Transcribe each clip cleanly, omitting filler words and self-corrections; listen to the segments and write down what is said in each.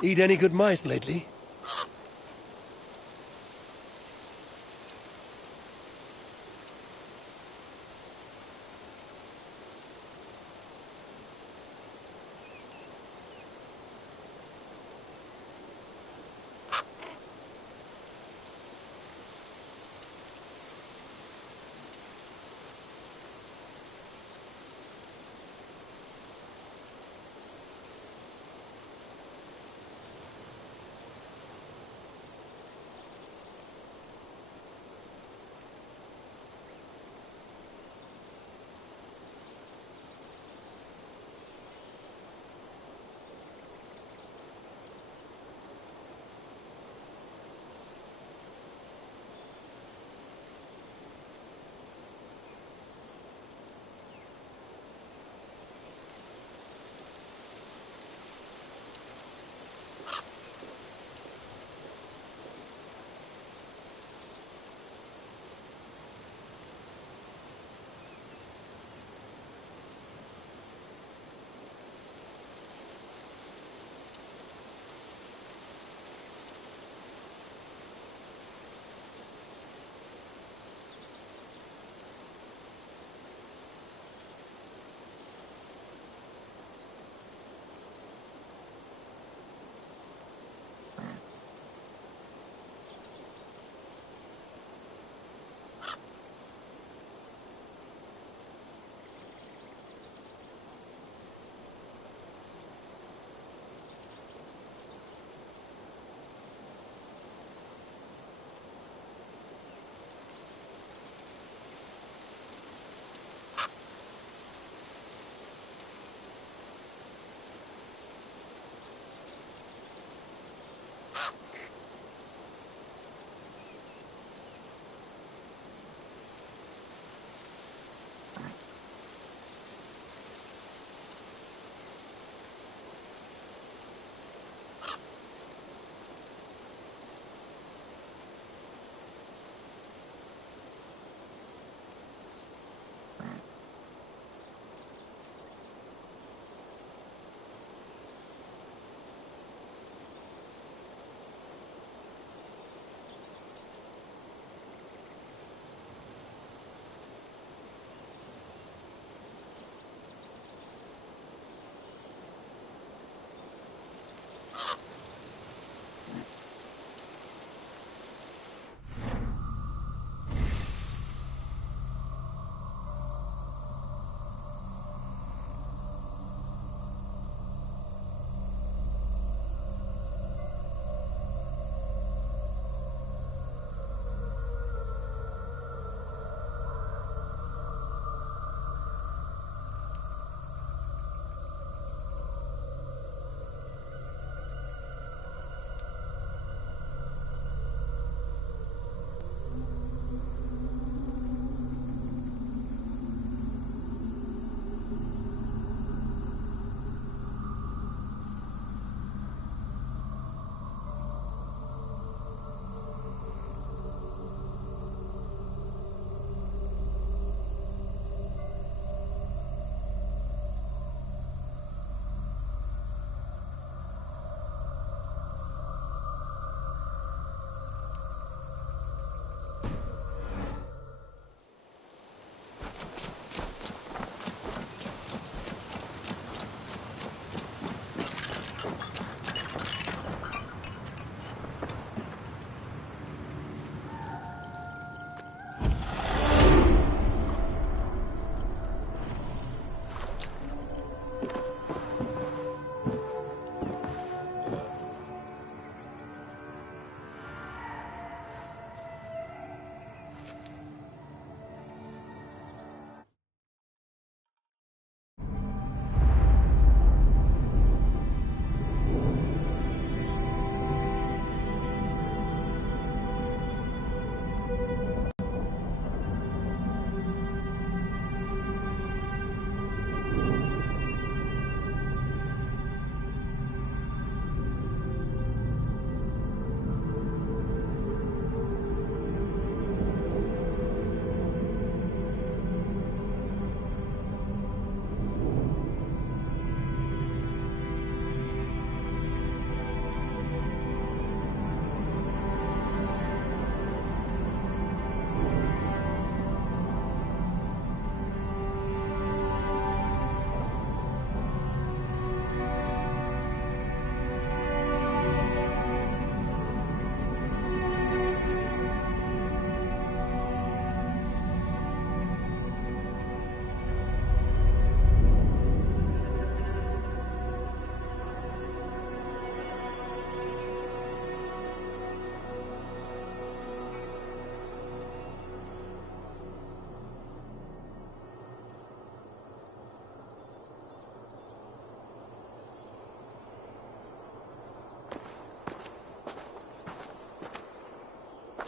Eat any good mice lately?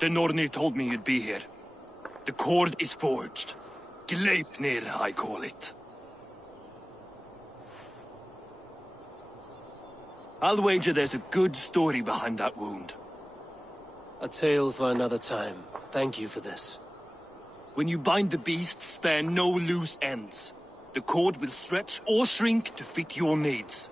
The Nornir told me you'd be here. The cord is forged. Gleipnir, I call it. I'll wager there's a good story behind that wound. A tale for another time. Thank you for this. When you bind the beast, spare no loose ends. The cord will stretch or shrink to fit your needs.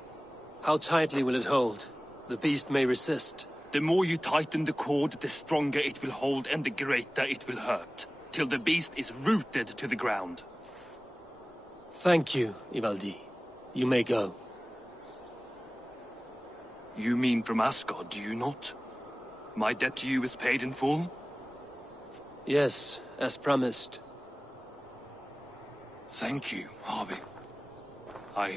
How tightly will it hold? The beast may resist. The more you tighten the cord, the stronger it will hold and the greater it will hurt. Till the beast is rooted to the ground. Thank you, Ivaldi. You may go. You mean from Asgard, do you not? My debt to you is paid in full? Yes, as promised. Thank you, Harvey. I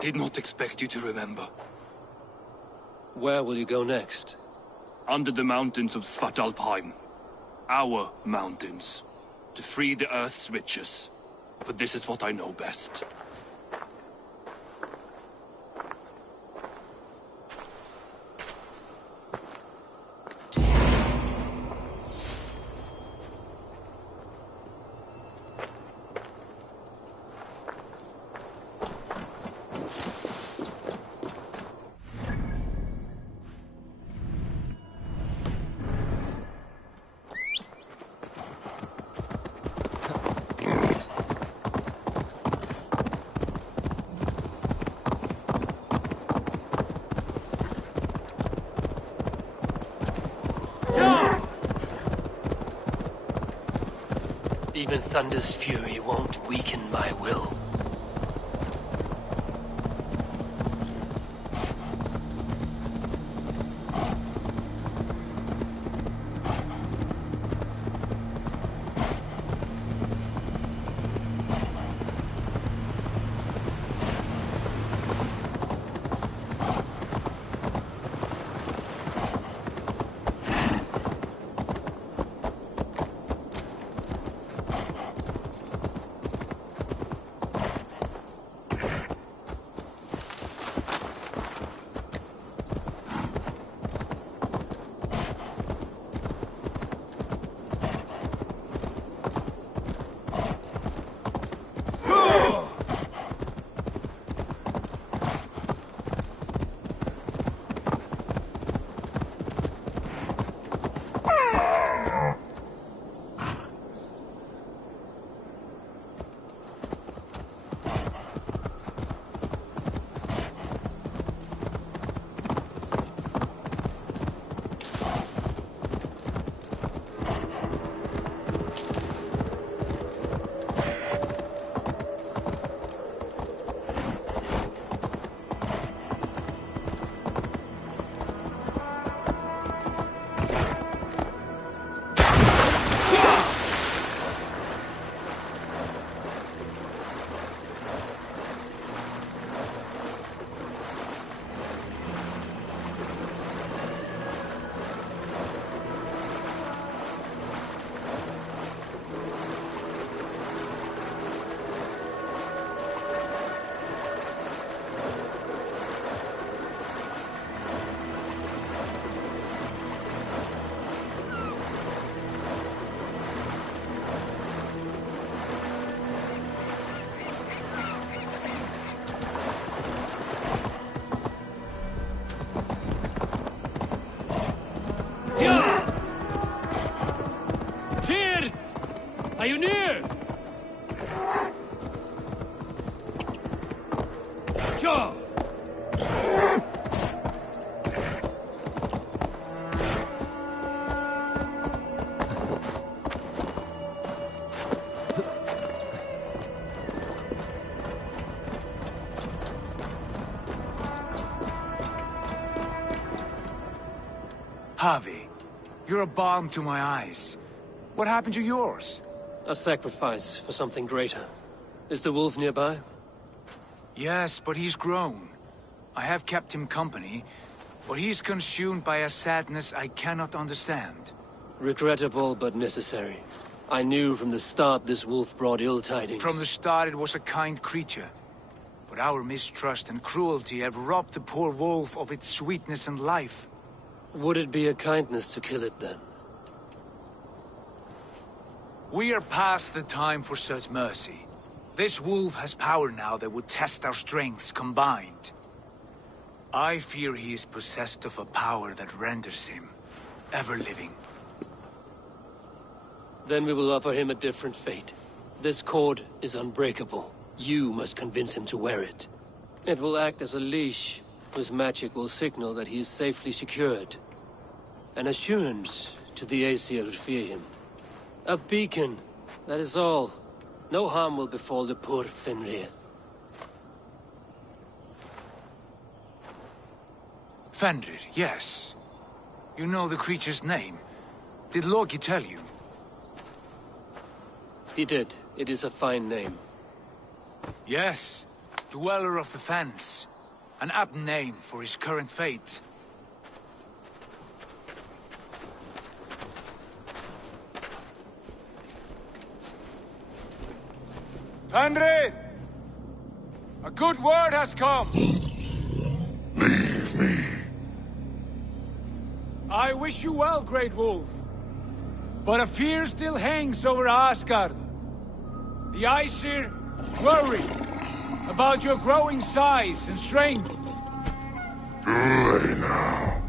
did not expect you to remember. Where will you go next? Under the mountains of Svartalfheim. Our mountains. To free the Earth's riches. For this is what I know best. Even Thunder's fury won't weaken my will. Are you near? Sure. Harvey, you're a balm to my eyes. What happened to yours? A sacrifice for something greater. Is the wolf nearby? Yes, but he's grown. I have kept him company, but he's consumed by a sadness I cannot understand. Regrettable, but necessary. I knew from the start this wolf brought ill tidings. From the start it was a kind creature. But our mistrust and cruelty have robbed the poor wolf of its sweetness and life. Would it be a kindness to kill it then? We are past the time for such mercy. This wolf has power now that would test our strengths combined. I fear he is possessed of a power that renders him ever-living. Then we will offer him a different fate. This cord is unbreakable. You must convince him to wear it. It will act as a leash, whose magic will signal that he is safely secured. An assurance to the Aesir who fear him. A beacon, that is all. No harm will befall the poor Fenrir. Fenrir, yes. You know the creature's name. Did Loki tell you? He did. It is a fine name. Yes. Dweller of the Fens. An apt name for his current fate. Fenrir! A good word has come! Leave me. I wish you well, Great Wolf. But a fear still hangs over Asgard. The Aesir worry about your growing size and strength. Do they now?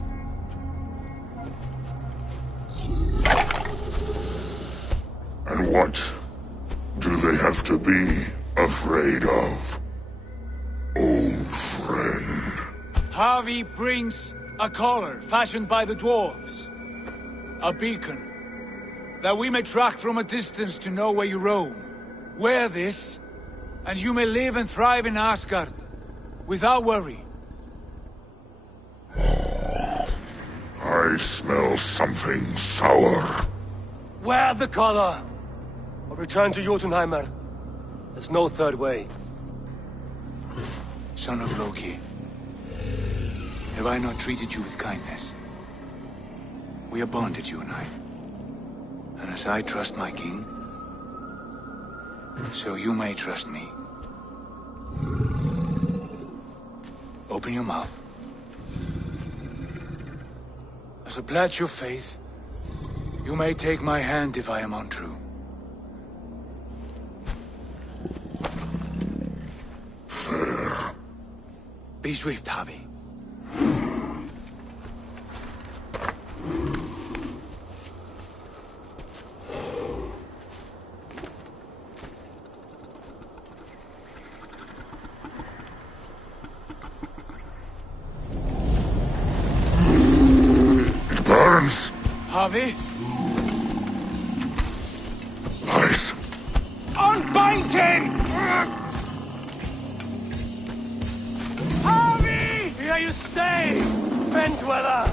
And what do they have to be afraid of? Old friend. Havi brings a collar fashioned by the dwarves. A beacon. That we may track from a distance to know where you roam. Wear this, and you may live and thrive in Asgard, without worry. I smell something sour. Wear the collar! Or return to Jotunheimer. There's no third way. Son of Loki, have I not treated you with kindness? We are bonded, you and I. And as I trust my king, so you may trust me. Open your mouth. As a pledge of faith, you may take my hand if I am untrue. Fair. Be swift, Havi. It burns. Havi? Nice. Unbind him! Havi! Here you stay, Fen Dweller!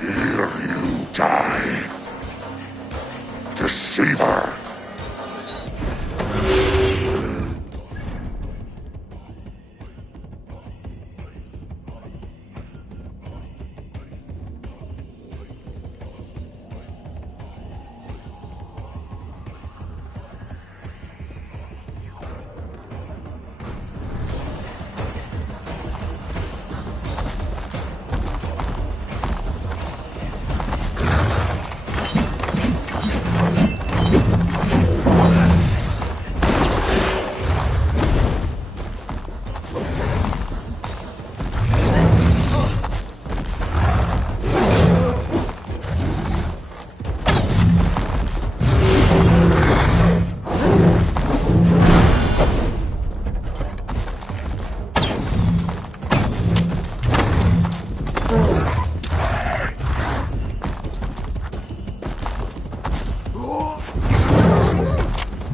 Here you die. Deceiver.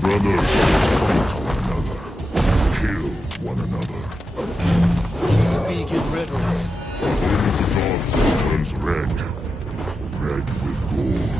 Brothers fight one another. Kill one another. Speak in riddles. Only the gods turns red. Red with gore.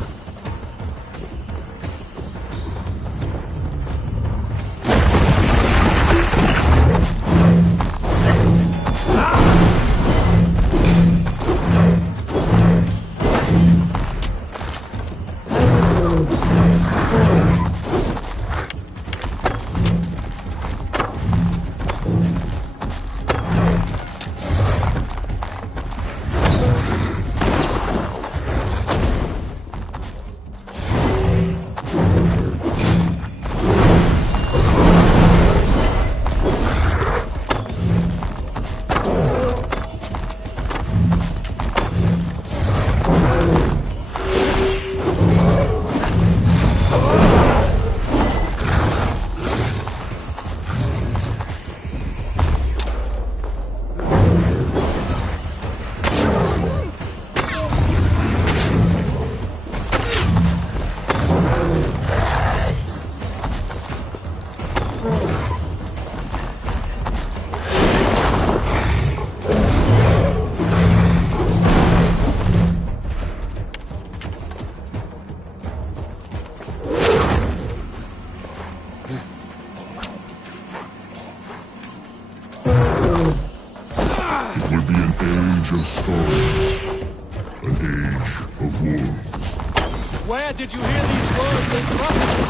Where did you hear these words and prophecy?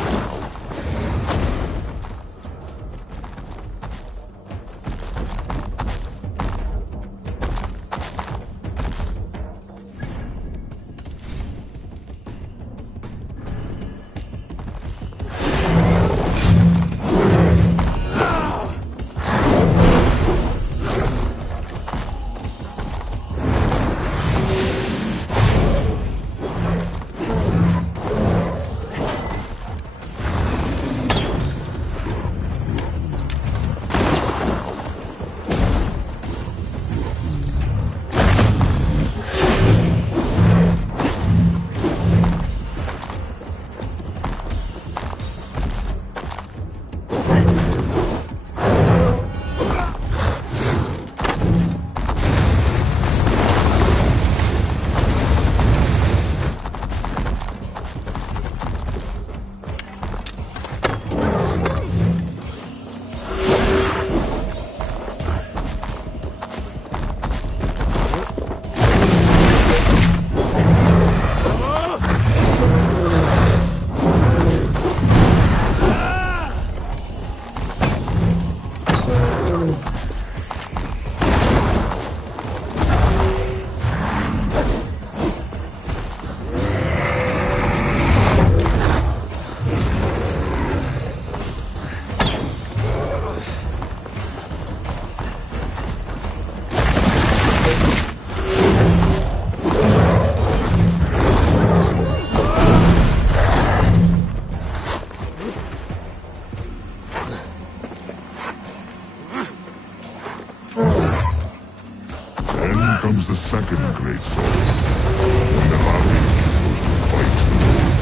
Comes the second great sword. When the army goes to fight the wolf.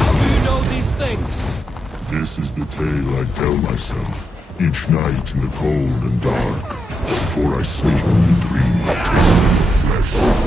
How do you know these things? This is the tale I tell myself each night in the cold and dark, before I sleep and dream of tasting the flesh.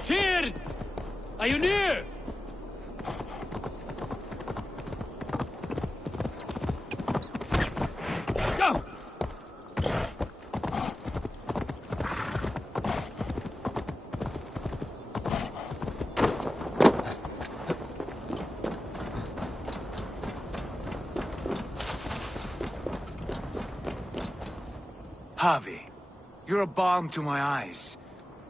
Tyr! Are you near? Go! Javi, you're a balm to my eyes.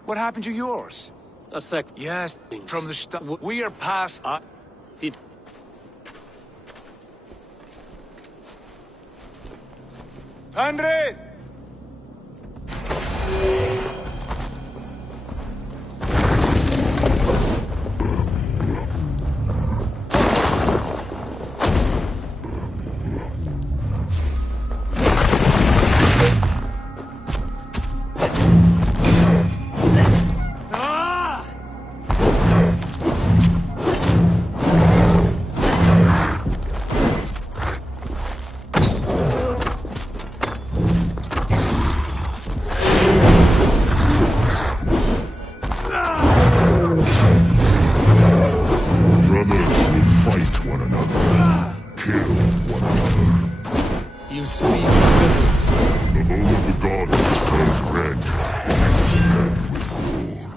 What happened to yours? A sec. Yes, from the start. We are past... It. Andre! You speak riddles. The home of the gods turns red, red with war.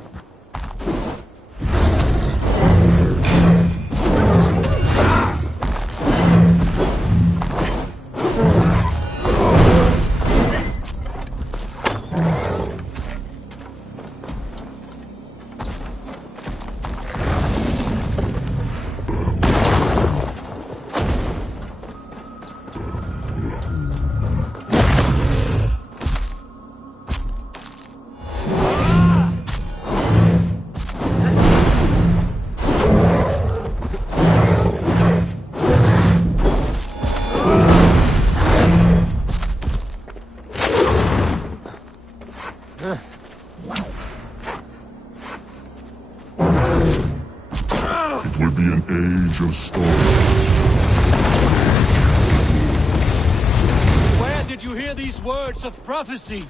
It will be an age of storms. Where did you hear these words of prophecy?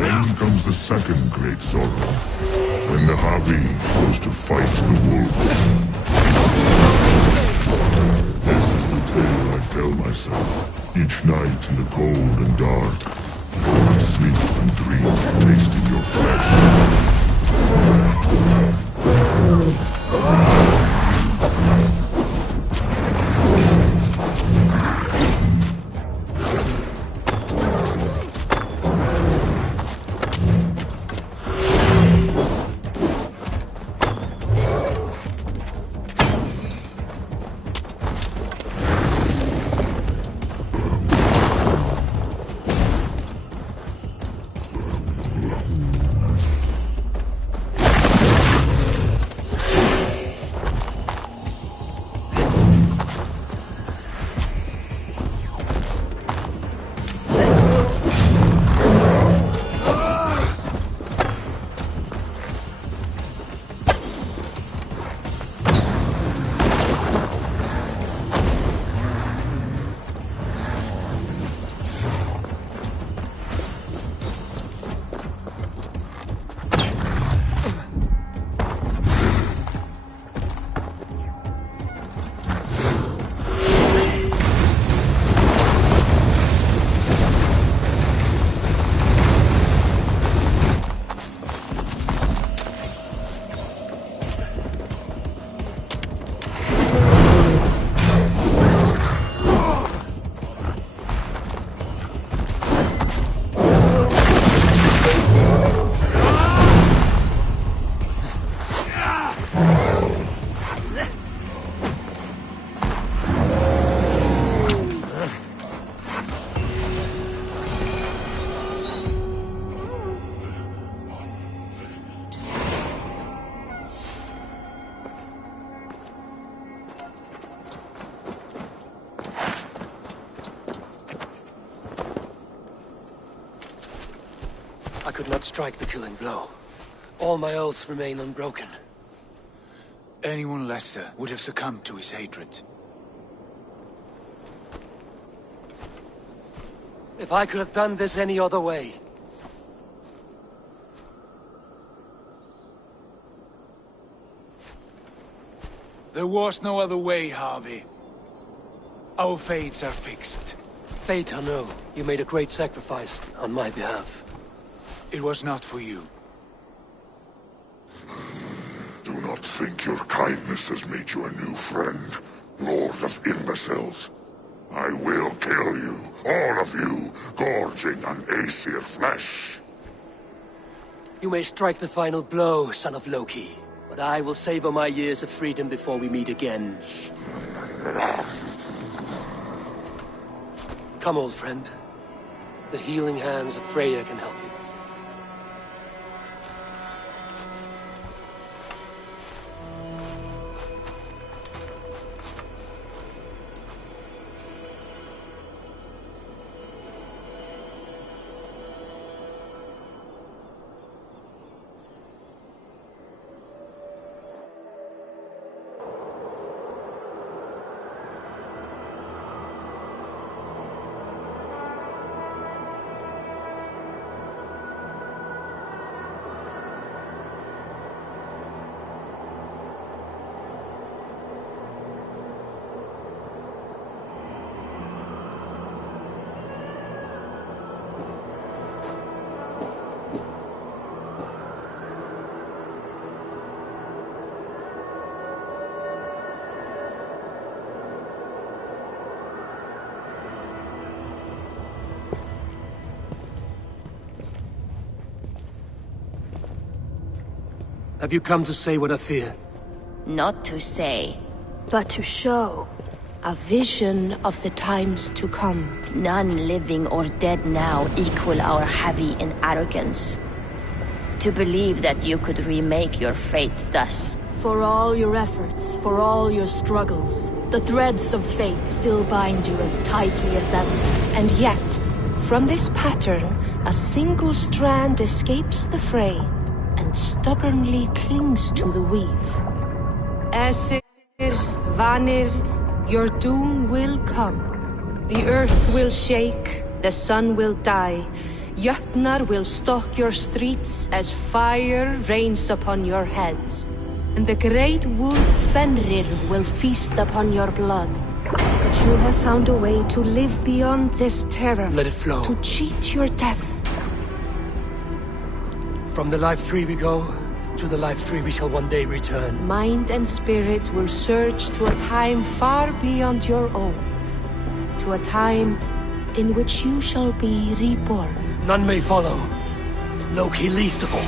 Then comes the second great sorrow, when the Javi goes to fight the wolf. This is the tale I tell myself, each night in the cold and dark, before I sleep and dream of tasting your flesh. could not strike the killing blow. All my oaths remain unbroken. Anyone lesser would have succumbed to his hatred. If I could have done this any other way... There was no other way, Harvey. Our fates are fixed. Fate, I know. You made a great sacrifice on my behalf. It was not for you. Do not think your kindness has made you a new friend, Lord of Imbeciles. I will kill you, all of you, gorging on Aesir flesh. You may strike the final blow, son of Loki, but I will savor my years of freedom before we meet again. Come, old friend. The healing hands of Freya can help you. Have you come to say what I fear? Not to say. But to show. A vision of the times to come. None living or dead now equal our heavy in arrogance. To believe that you could remake your fate thus. For all your efforts, for all your struggles, the threads of fate still bind you as tightly as ever. And yet, from this pattern, a single strand escapes the fray and stubbornly clings to the weave. Aesir, Vanir, your doom will come. The earth will shake, the sun will die. Jötnar will stalk your streets as fire rains upon your heads. And the great wolf Fenrir will feast upon your blood. But you have found a way to live beyond this terror. Let it flow. To cheat your death. From the life tree we go, to the life tree we shall one day return. Mind and spirit will surge to a time far beyond your own. To a time in which you shall be reborn. None may follow. Loki least of all.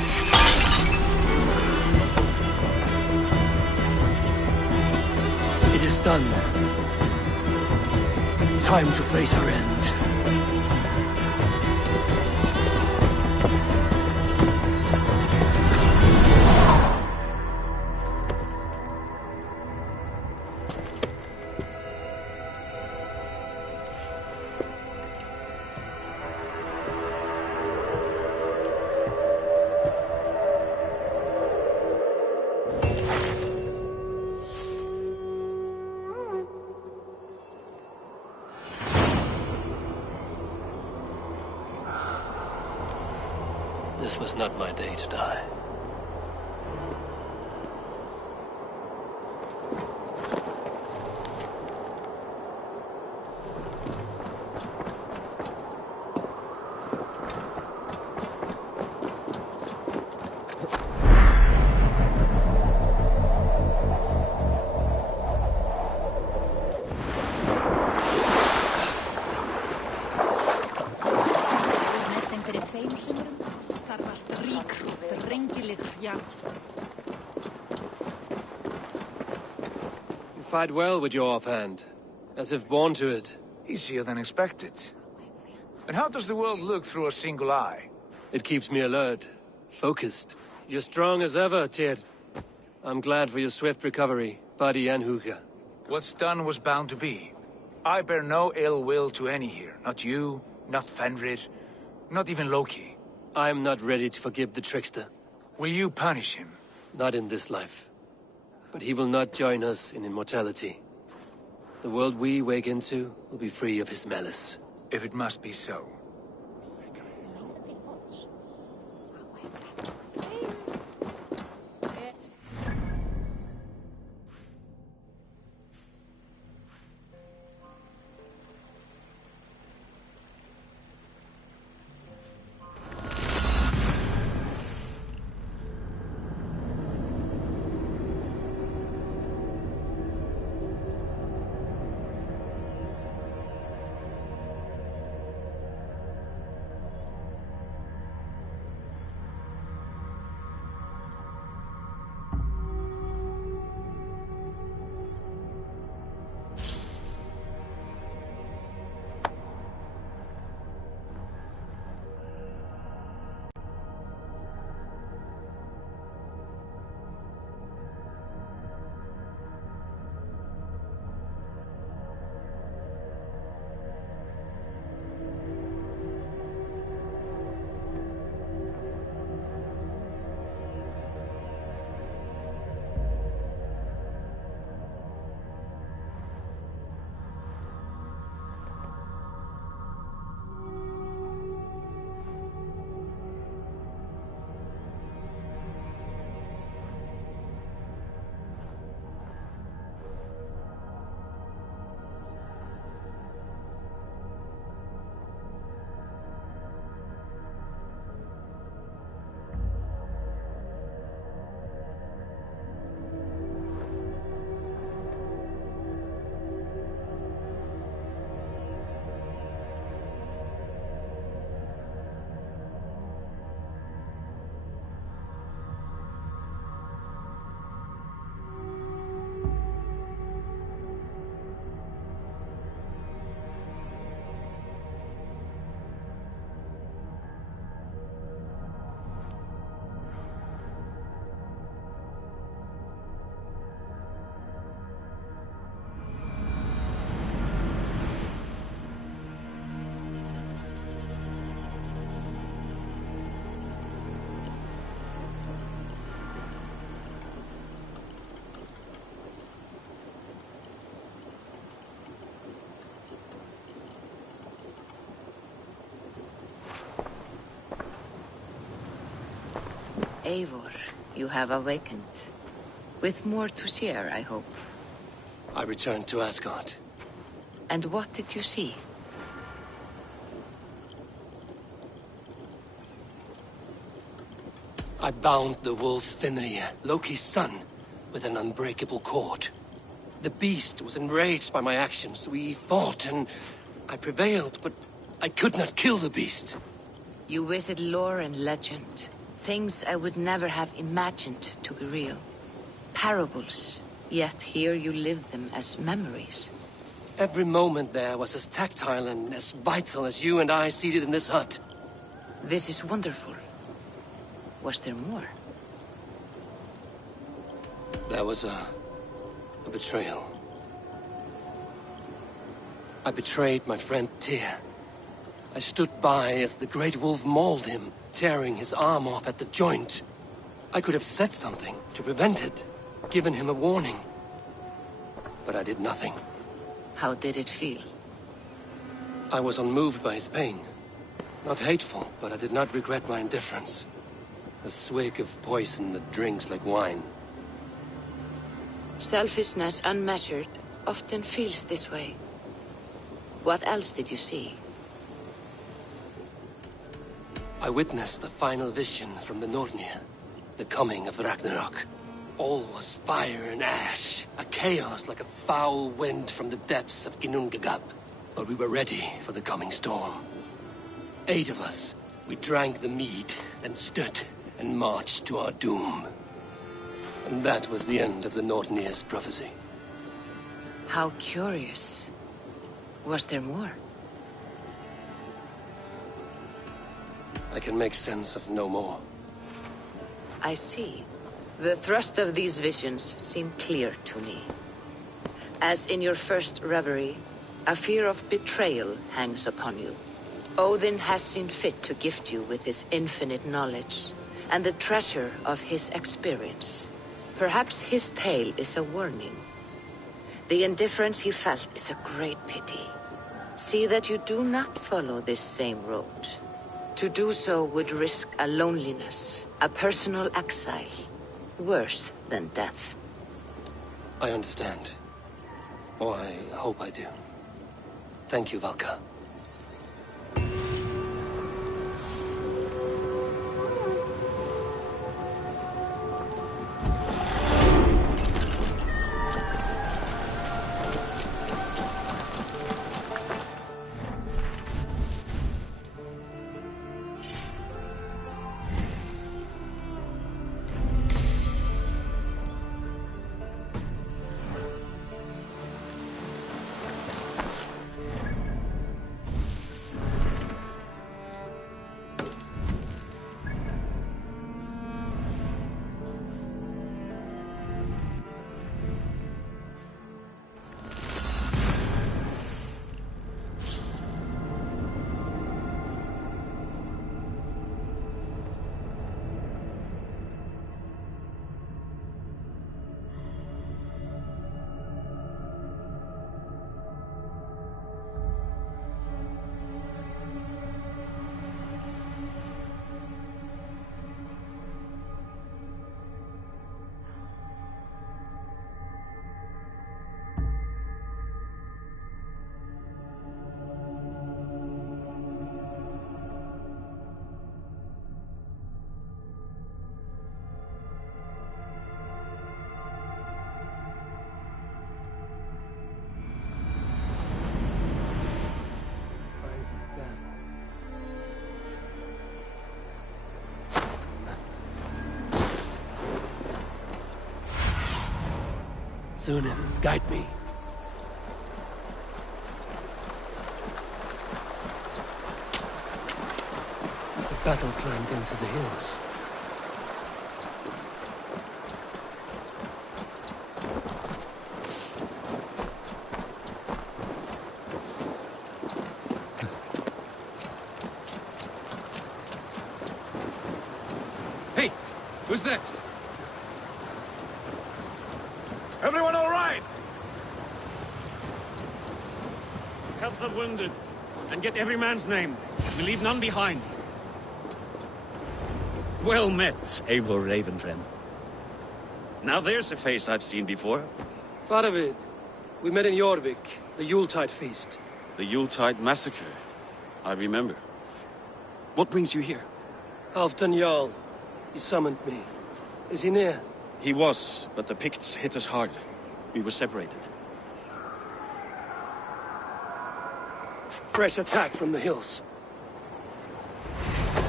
It is done. Time to face our end. This was not my day to die. You fight well with your offhand, as if born to it. Easier than expected. And how does the world look through a single eye? It keeps me alert, focused. You're strong as ever, Tyr. I'm glad for your swift recovery, Buddy and Huga. What's done was bound to be. I bear no ill will to any here. Not you, not Fenrir, not even Loki. I am not ready to forgive the trickster. Will you punish him? Not in this life. But he will not join us in immortality. The world we wake into will be free of his malice. If it must be so. Eivor, you have awakened. With more to share, I hope. I returned to Asgard. And what did you see? I bound the wolf Fenrir, Loki's son, with an unbreakable cord. The beast was enraged by my actions. We fought and I prevailed, but I could not kill the beast. You visit lore and legend. Things I would never have imagined to be real. Parables, yet here you live them as memories. Every moment there was as tactile and as vital as you and I seated in this hut. This is wonderful. Was there more? There was a betrayal. I betrayed my friend Tyr. I stood by as the great wolf mauled him, tearing his arm off at the joint. I could have said something to prevent it, given him a warning. But I did nothing. How did it feel? I was unmoved by his pain. Not hateful, but I did not regret my indifference. A swig of poison that drinks like wine. Selfishness unmeasured often feels this way. What else did you see? I witnessed a final vision from the Nornir. The coming of Ragnarok. All was fire and ash. A chaos like a foul wind from the depths of Ginnungagap. But we were ready for the coming storm. 8 of us. We drank the mead, then stood and marched to our doom. And that was the end of the Nornir's prophecy. How curious. Was there more? I can make sense of no more. I see. The thrust of these visions seem clear to me. As in your first reverie, a fear of betrayal hangs upon you. Odin has seen fit to gift you with his infinite knowledge, and the treasure of his experience. Perhaps his tale is a warning. The indifference he felt is a great pity. See that you do not follow this same road. To do so would risk a loneliness, a personal exile, worse than death. I understand. Or I hope I do. Thank you, Valka. Sunan, guide me. The battle climbed into the hills. Hey! Who's that? Everyone all right? Help the wounded, and get every man's name. We leave none behind. Well met, Eivor Ravenfriend. Now there's a face I've seen before. Faravid, we met in Jorvik, the Yuletide feast. The Yuletide massacre. I remember. What brings you here? Halfdan Jarl. He summoned me. Is he near? He was, but the Picts hit us hard. We were separated. Fresh attack from the hills.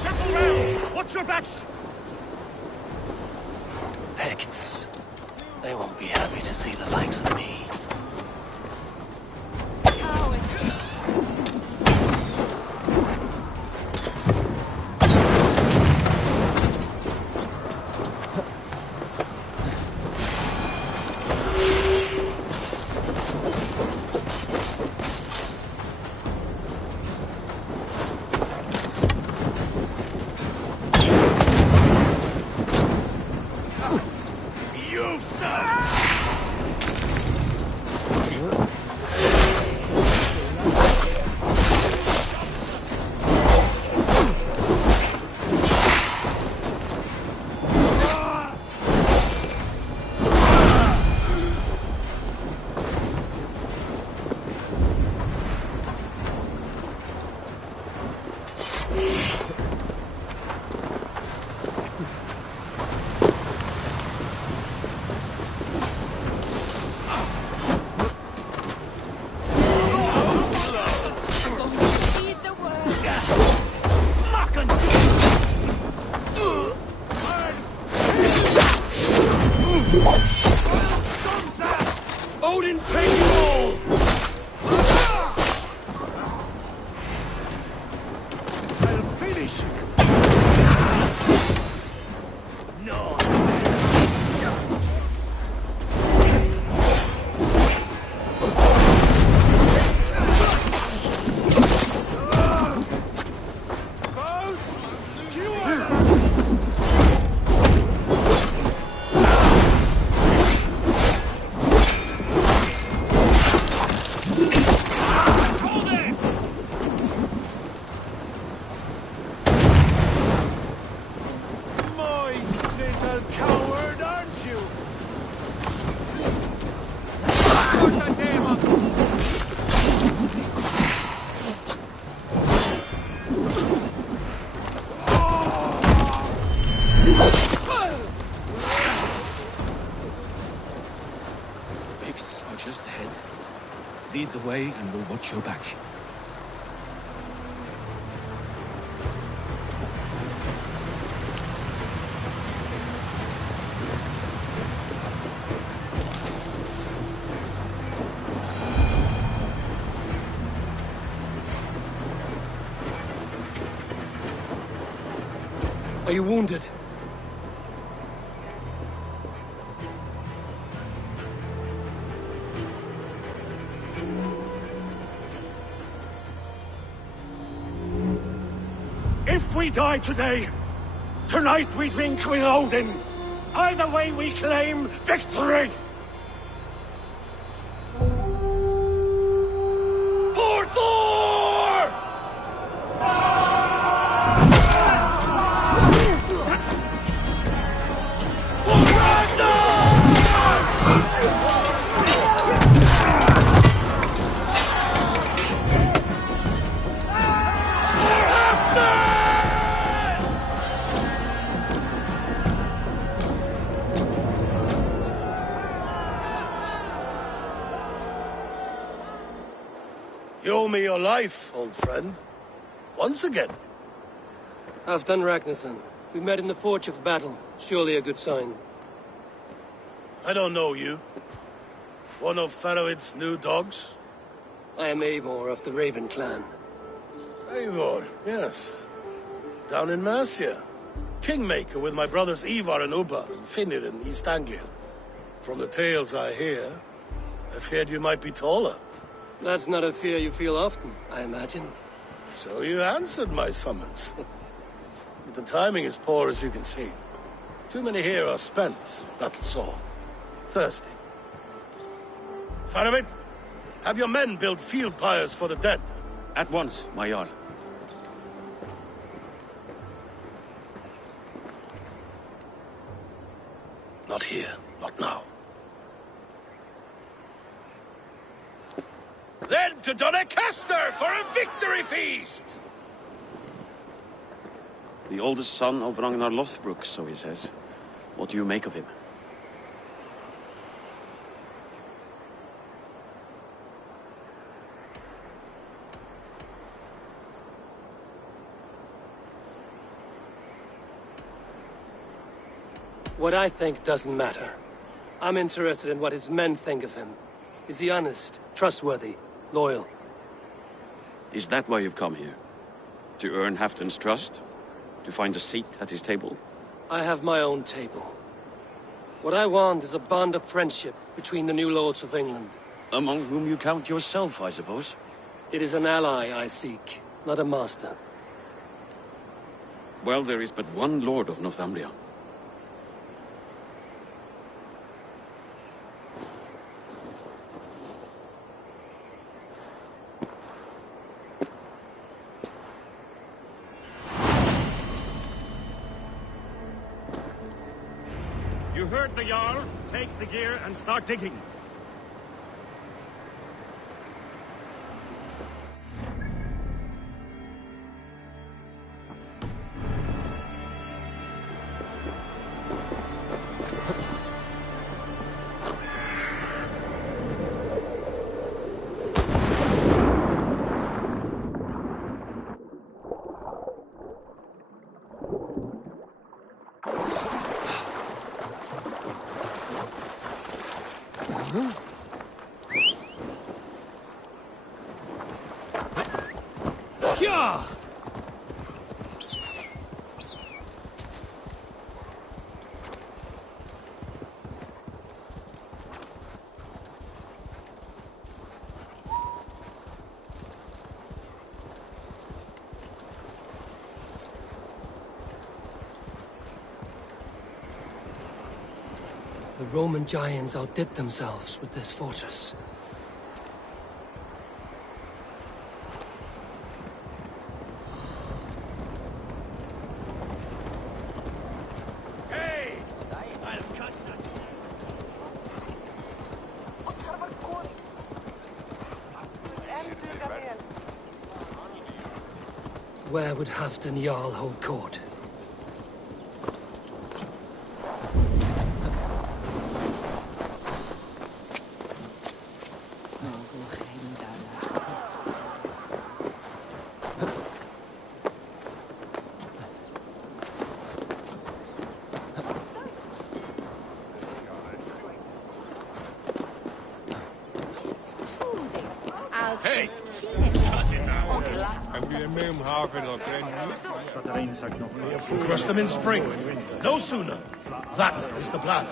Circle round! Watch your backs! Picts. They won't be happy to see the likes of me. Odin, take you all! I'll finish you. No. the way and we'll watch your back. Are you wounded? If we die today, tonight we drink with Odin. Either way we claim victory! For Thor! For Ragnar! You owe me your life, old friend. Once again. Halfdan Ragnarsson. We met in the Forge of Battle. Surely a good sign. I don't know you. One of Faroid's new dogs? I am Eivor of the Raven clan. Eivor, yes. Down in Mercia. Kingmaker with my brothers Ivar and Ubba, and Finnr in East Anglia. From the tales I hear, I feared you might be taller. That's not a fear you feel often, I imagine. So you answered my summons. But the timing is poor, as you can see. Too many here are spent, battle-sore, thirsty. Faramir, have your men build field pyres for the dead. At once, my Jarl. Not here, not now. Then to Doncaster for a victory feast! The oldest son of Ragnar Lothbrok, so he says. What do you make of him? What I think doesn't matter. I'm interested in what his men think of him. Is he honest, trustworthy, loyal? Is that why you've come here? To earn Halfdan's trust? To find a seat at his table? I have my own table. What I want is a bond of friendship between the new lords of England. Among whom you count yourself, I suppose? It is an ally I seek, not a master. Well, there is but one lord of Northumbria. You heard the Jarl. Take the gear and start digging. The Roman giants outdid themselves with this fortress. Hey! I'll cut that. Where would Halfdan Jarl hold court? Crush them in spring. No sooner. That is the plan.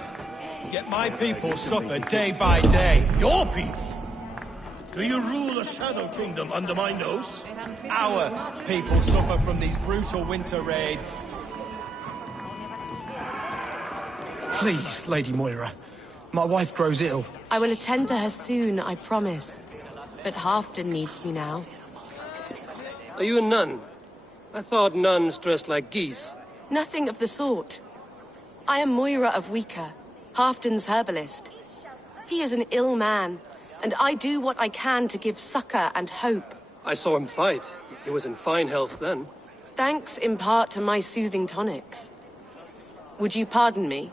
Yet my people suffer day by day. Your people? Do you rule a shadow kingdom under my nose? Our people suffer from these brutal winter raids. Please, Lady Moira. My wife grows ill. I will attend to her soon, I promise. But Halfdan needs me now. Are you a nun? I thought nuns dressed like geese. Nothing of the sort. I am Moira of Wika, Halfdan's herbalist. He is an ill man, and I do what I can to give succor and hope. I saw him fight. He was in fine health then. Thanks in part to my soothing tonics. Would you pardon me?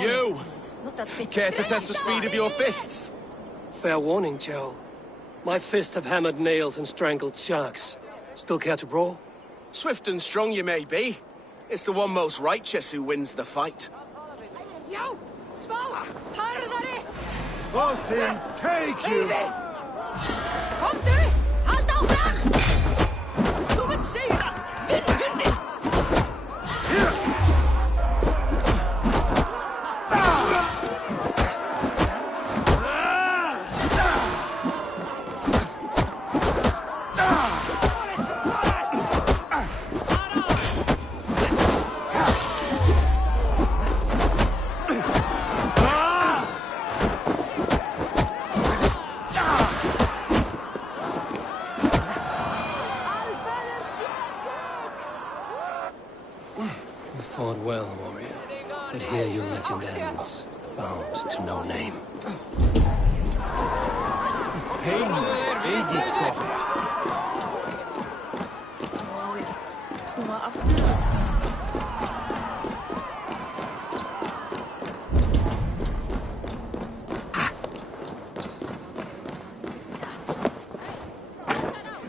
You! Care to test the speed of your fists? Fair warning, Jarl. My fists have hammered nails and strangled sharks. Still care to brawl? Swift and strong you may be. It's the one most righteous who wins the fight. Yo! Sval! Hardare! Nothing take you! Kom du! Halt auf an! Du wird sehen! Vingunni! Fought well, warrior. But here your legend ends, bound to no name.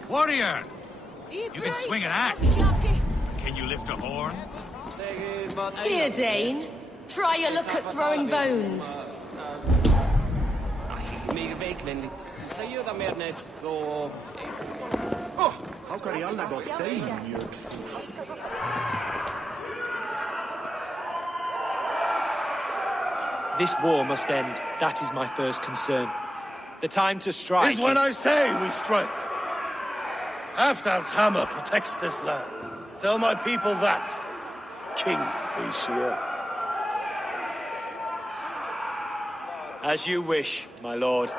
Warrior! You can swing an axe. Can you lift a horn? Here, Dane. Try your look at throwing bones. How kan I alla gått dig? This war must end. That is my first concern. The time to strike is when I say we strike. Halfdan's hammer protects this land. Tell my people that, King Rishir. As you wish, my lord.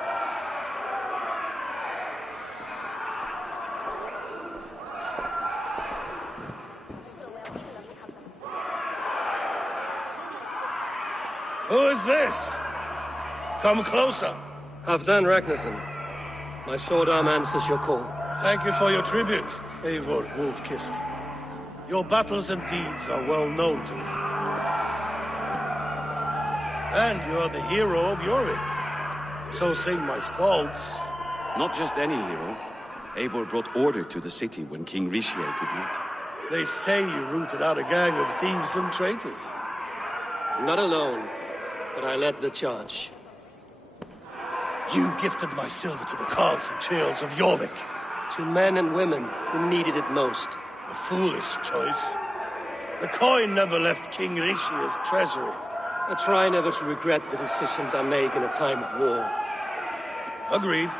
Who is this? Come closer. Halfdan Ragnarsson. My sword arm answers your call. Thank you for your tribute, Eivor Wolf-Kissed. Your battles and deeds are well known to me. And you are the hero of Jorvik. So sing my skalds. Not just any hero. Eivor brought order to the city when King Rishir could not. They say you rooted out a gang of thieves and traitors. Not alone, but I led the charge. You gifted my silver to the carls and churls of Jorvik. To men and women who needed it most. A foolish choice. The coin never left King Rishir's treasury. I try never to regret the decisions I make in a time of war. Agreed.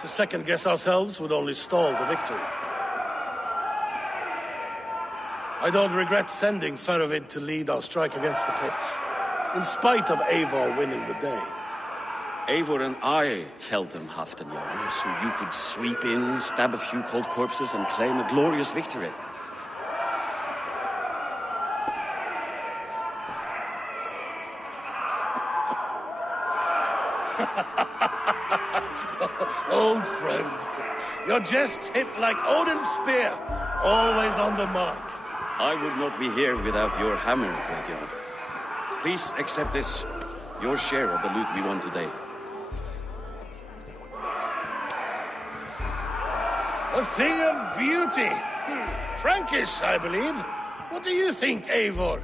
To second-guess ourselves would only stall the victory. I don't regret sending Faravid to lead our strike against the Picts, in spite of Eivor winning the day. Eivor and I felled them, Halfdan Jarl, so you could sweep in, stab a few cold corpses, and claim a glorious victory. Old friend, your jests hit like Odin's spear, always on the mark. I would not be here without your hammer, Great Jarl. Please accept this, your share of the loot we won today. A thing of beauty. Frankish, I believe. What do you think, Eivor?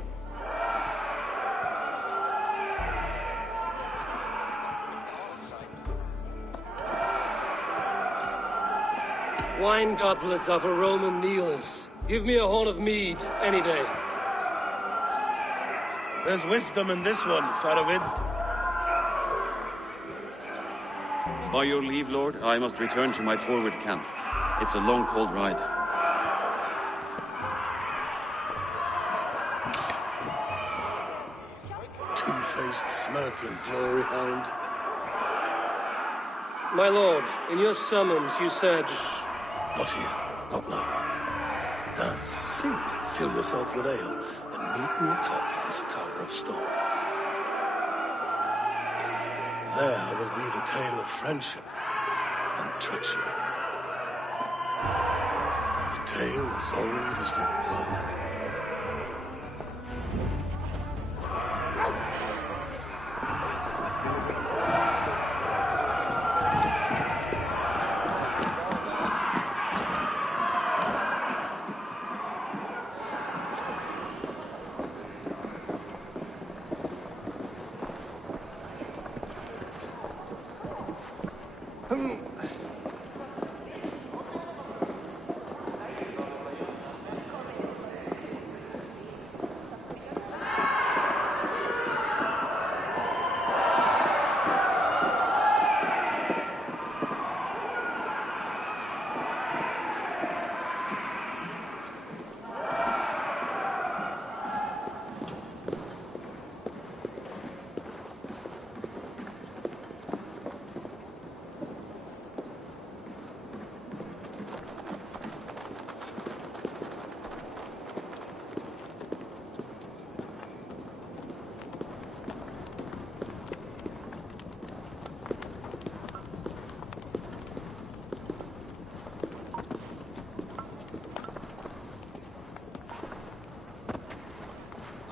Wine goblets are for Roman kneelers. Give me a horn of mead, any day. There's wisdom in this one, Faravid. By your leave, Lord, I must return to my forward camp. It's a long, cold ride. Two-faced, smirking glory hound. My lord, in your summons you said... Not here. Not now. Dance, sing, fill yourself with ale, and meet me atop this tower of stone. There I will weave a tale of friendship and treachery. A tale as old as the world.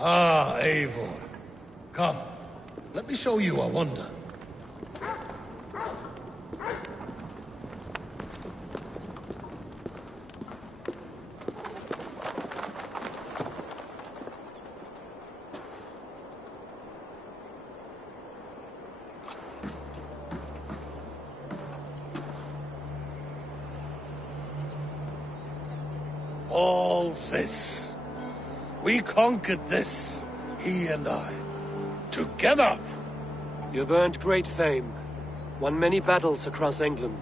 Ah, Eivor. Come, let me show you a wonder. All this. We conquered this, he and I. Together! You've earned great fame. Won many battles across England.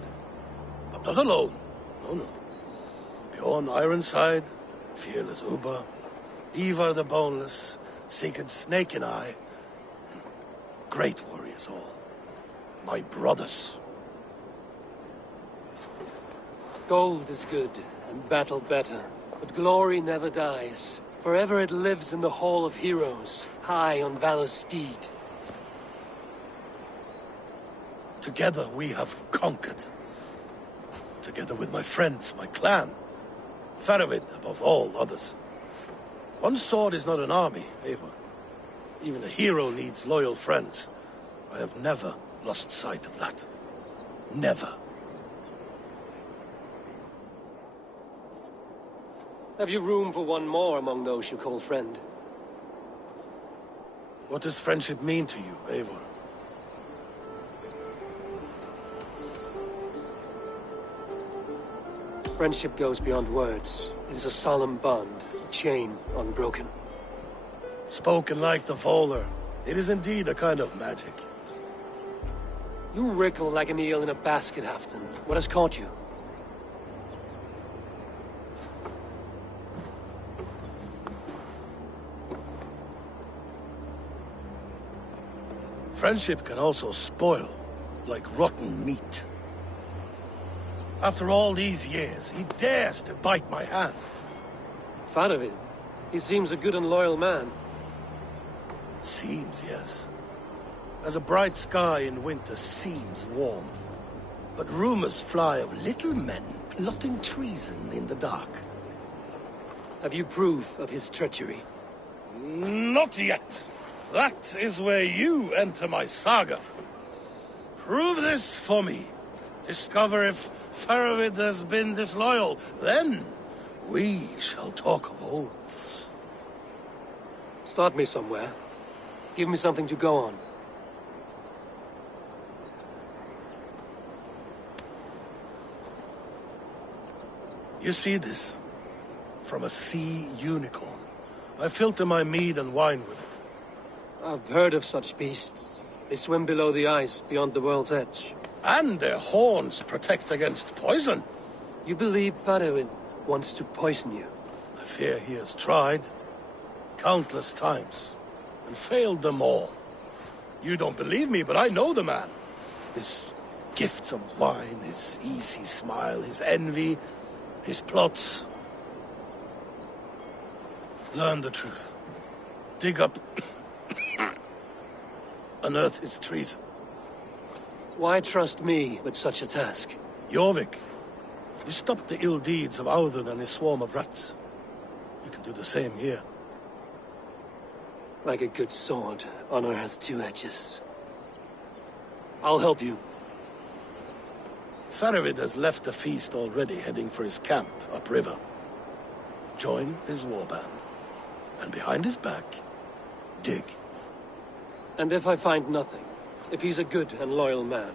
I'm not alone. No. Bjorn Ironside, fearless Ubba, Ivar the Boneless, Sigurd Snake and I. Great warriors all. My brothers. Gold is good, and battle better. But glory never dies. Forever it lives in the Hall of Heroes, high on Valor's steed. Together we have conquered. Together with my friends, my clan. Faravid above all others. One sword is not an army, Eivor. Even a hero needs loyal friends. I have never lost sight of that. Never. Have you room for one more among those you call friend? What does friendship mean to you, Eivor? Friendship goes beyond words. It is a solemn bond, a chain unbroken. Spoken like the Volar, it is indeed a kind of magic. You wriggle like an eel in a basket, Halfdan. What has caught you? Friendship can also spoil, like rotten meat. After all these years, he dares to bite my hand. Faravid? He seems a good and loyal man. Seems, yes. As a bright sky in winter seems warm. But rumors fly of little men plotting treason in the dark. Have you proof of his treachery? Not yet. That is where you enter my saga. Prove this for me. Discover if Faravid has been disloyal. Then we shall talk of oaths. Start me somewhere. Give me something to go on. You see this? From a sea unicorn. I filter my mead and wine with it. I've heard of such beasts. They swim below the ice, beyond the world's edge. And their horns protect against poison. You believe Faravid wants to poison you? I fear he has tried. Countless times. And failed them all. You don't believe me, but I know the man. His gifts of wine, his easy smile, his envy, his plots. Learn the truth. Dig up... unearth his treason. Why trust me with such a task? Jorvik, you stopped the ill deeds of Audun and his swarm of rats. You can do the same here. Like a good sword, honor has two edges. I'll help you. Faravid has left the feast already, heading for his camp upriver. Join his warband. And behind his back, dig. And if I find nothing? If he's a good and loyal man?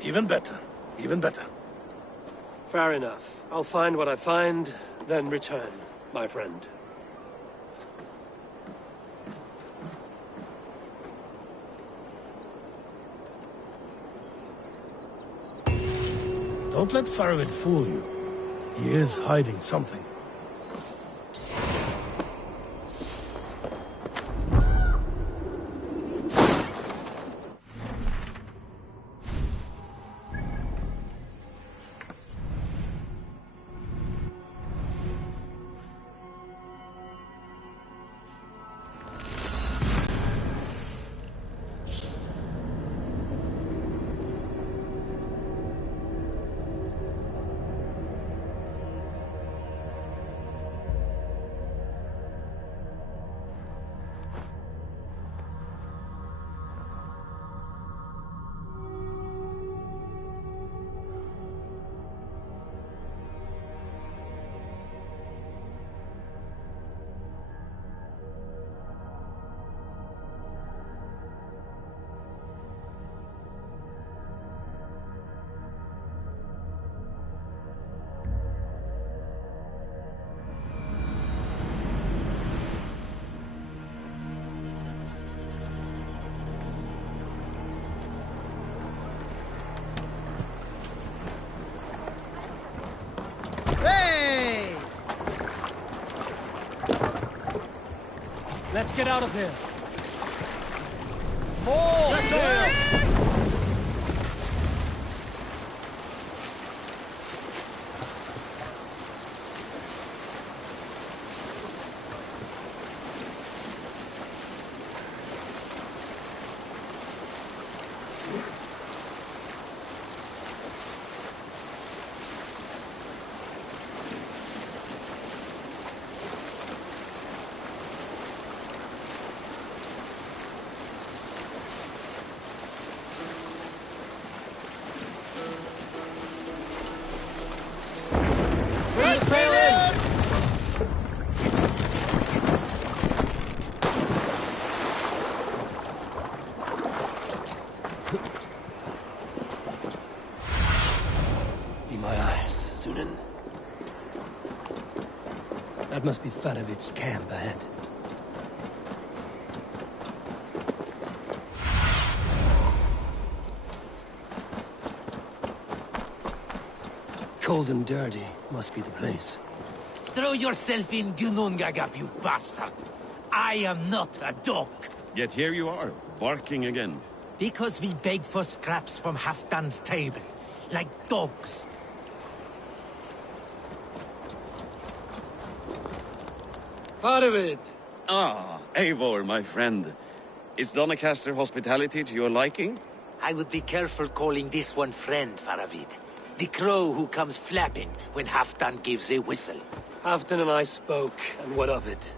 Even better. Even better. Fair enough. I'll find what I find, then return, my friend. Don't let Faravid fool you. He is hiding something. Let's get out of here. More sail! That must be Faravid's camp ahead. Cold and dirty must be the place. Throw yourself in Gunungagap, you bastard! I am not a dog! Yet here you are, barking again. Because we beg for scraps from Halfdan's table, like dogs. Faravid! Ah, Eivor, my friend. Is Doncaster hospitality to your liking? I would be careful calling this one friend, Faravid. The crow who comes flapping when Halfdan gives a whistle. Halfdan and I spoke, and what of it?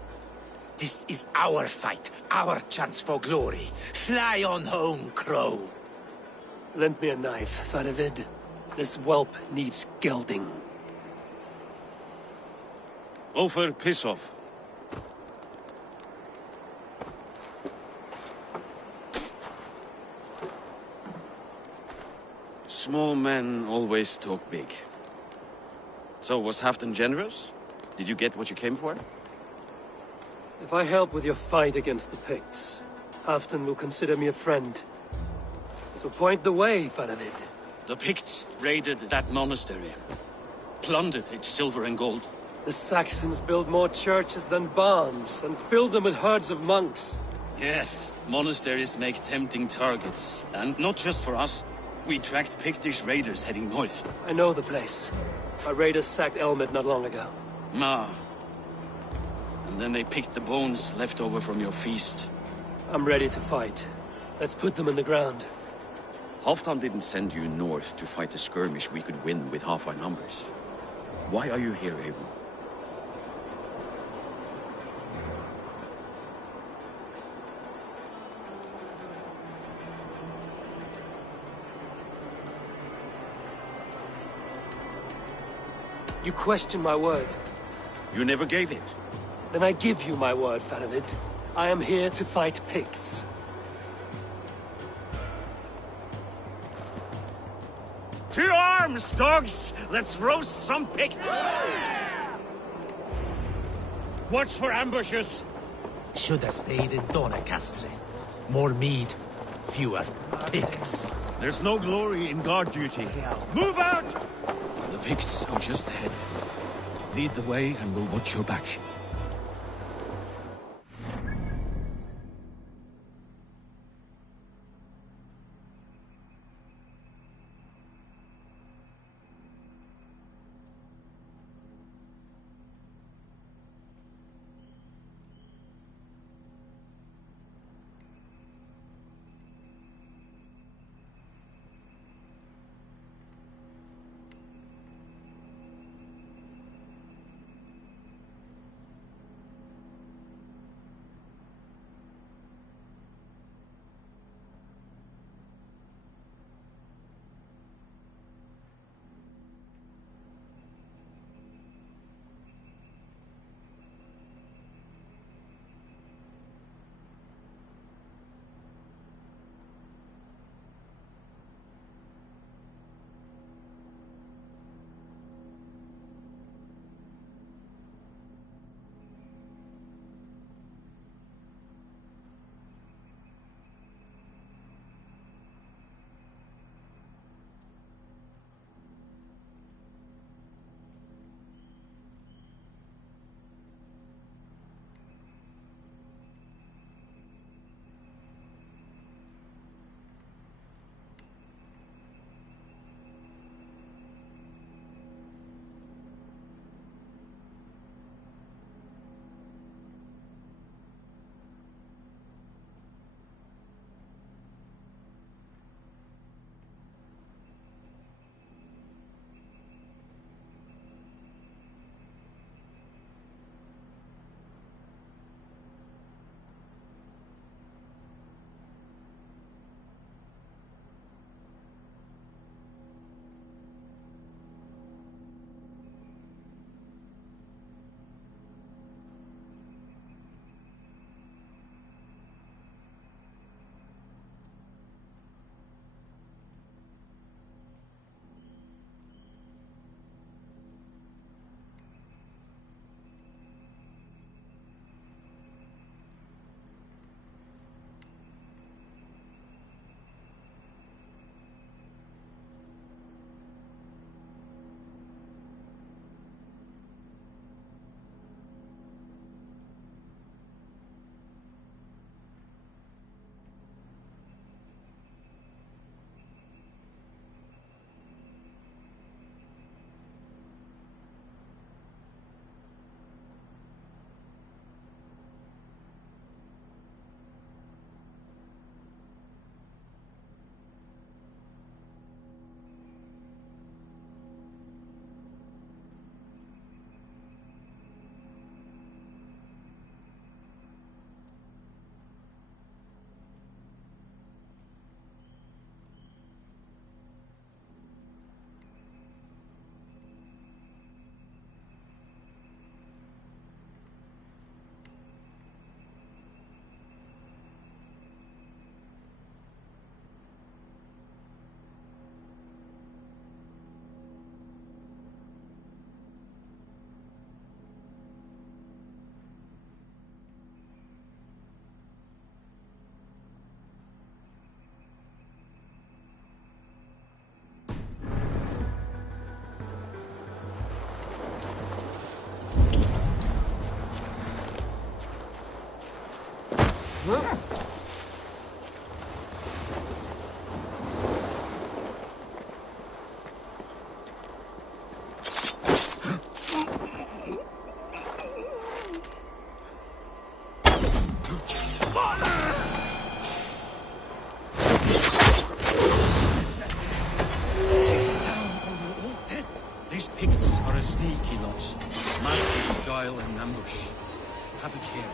This is our fight, our chance for glory. Fly on home, crow. Lend me a knife, Faravid. This whelp needs gelding. Ofer, piss off. Small men always talk big. So, was Halfdan generous? Did you get what you came for? If I help with your fight against the Picts, Halfdan will consider me a friend. So point the way, Faravid. The Picts raided that monastery. Plundered its silver and gold. The Saxons build more churches than barns, and fill them with herds of monks. Yes, monasteries make tempting targets. And not just for us. We tracked Pictish raiders heading north. I know the place. Our raiders sacked Elmet not long ago. Ma. And then they picked the bones left over from your feast. I'm ready to fight. Let's put them in the ground. Halfdan didn't send you north to fight a skirmish we could win with half our numbers. Why are you here, Eivor? You question my word. You never gave it. Then I give you my word, Faravid. I am here to fight Picts. To arms, dogs! Let's roast some Picts! Watch for ambushes! Should have stayed in Donacastre. More mead, fewer Picts. There's no glory in guard duty. Move out! The Picts are just ahead. Lead the way and we'll watch your back. These Picts are a sneaky lot. Masters of guile and ambush. Have a care.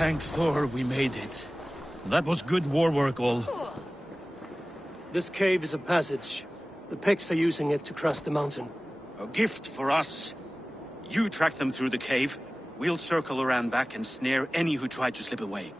Thank Thor we made it. That was good war work, all. This cave is a passage. The Picts are using it to cross the mountain. A gift for us. You track them through the cave. We'll circle around back and snare any who try to slip away.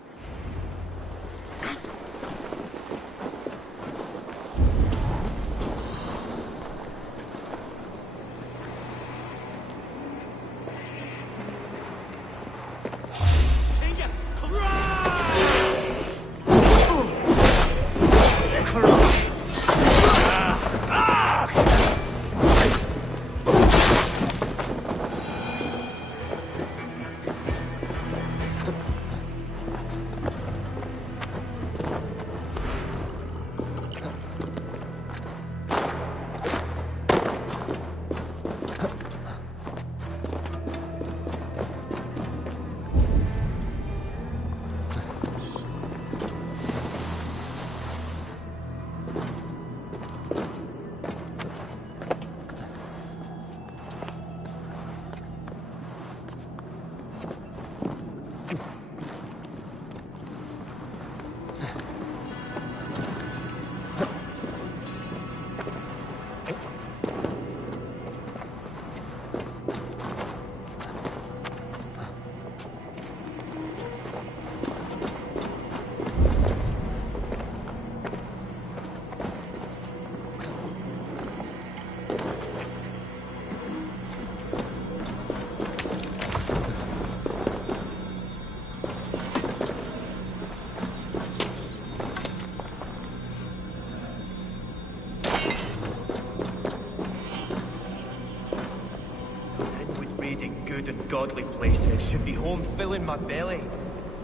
Godly places should be home filling my belly,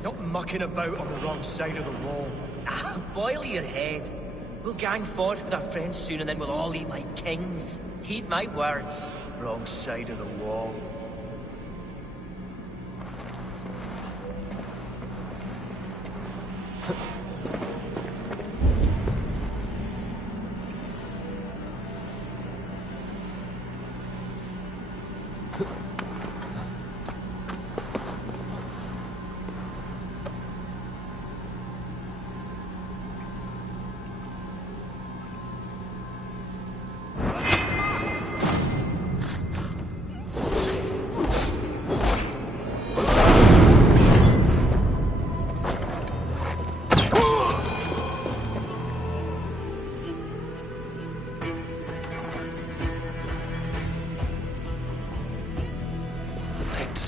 not mucking about on the wrong side of the wall. Boil your head. We'll gang forth with our friends soon, and then we'll all eat like kings. Heed my words. Wrong side of the wall.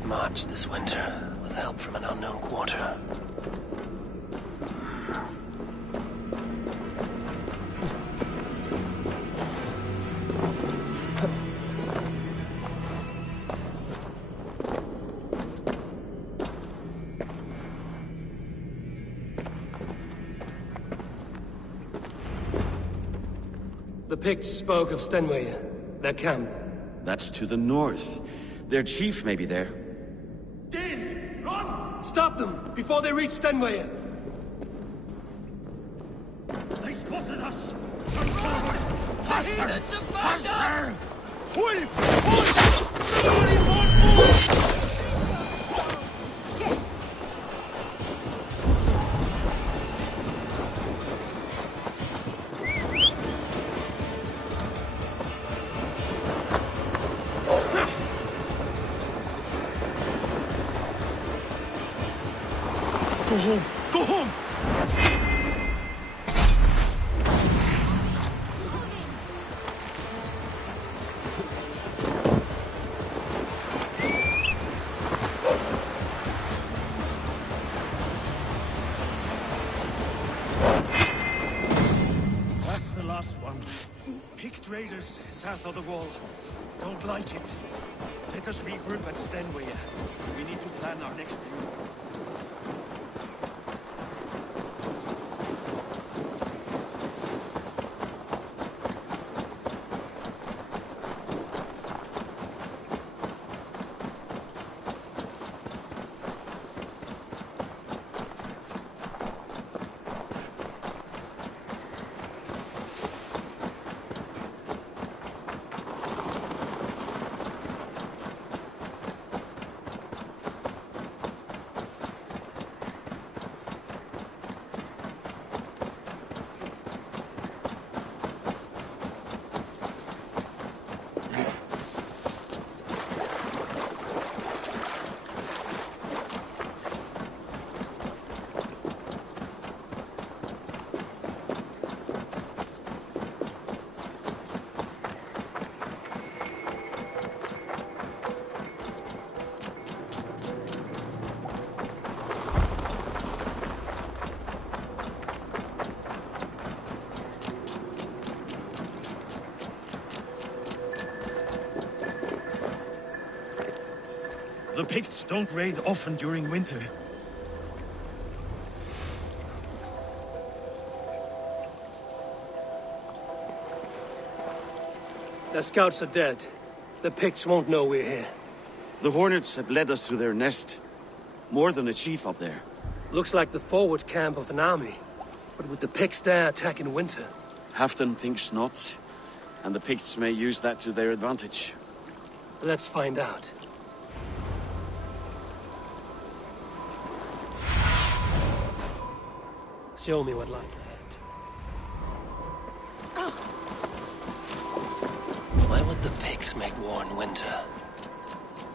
March this winter with help from an unknown quarter. The Picts spoke of Stenway, their camp. That's to the north. Their chief may be there. Danes, run! Stop them before they reach Stenway. They spotted us! Run forward! Faster! Faster! Wolf! Go home! Go home! That's the last one. Picked raiders south of the wall. Don't like it. Let us regroup at Stenway. We need to plan our next move. The Picts don't raid often during winter. Their scouts are dead. The Picts won't know we're here. The Hornets have led us to their nest. More than a chief up there. Looks like the forward camp of an army. But would the Picts dare attack in winter? Halfdan thinks not. And the Picts may use that to their advantage. Let's find out. Show me what lies ahead. Why would the Picts make war in winter?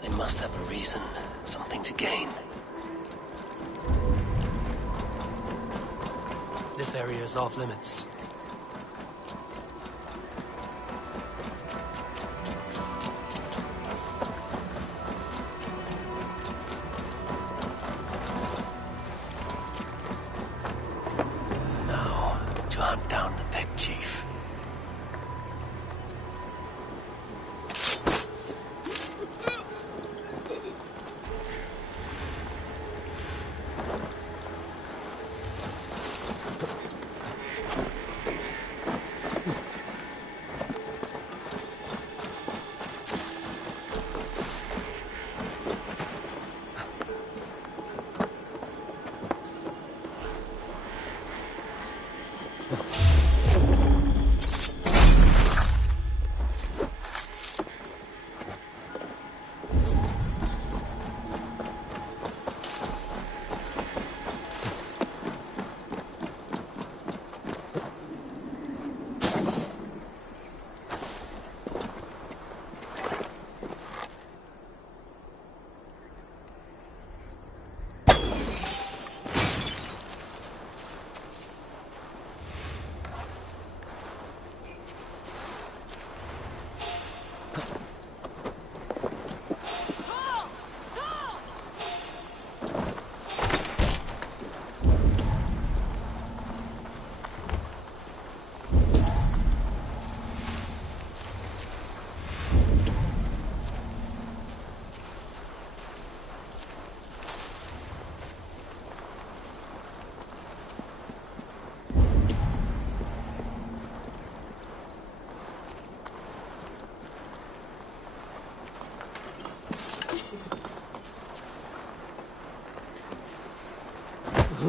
They must have a reason, something to gain. This area is off limits. Now, to hunt down the Pict chief.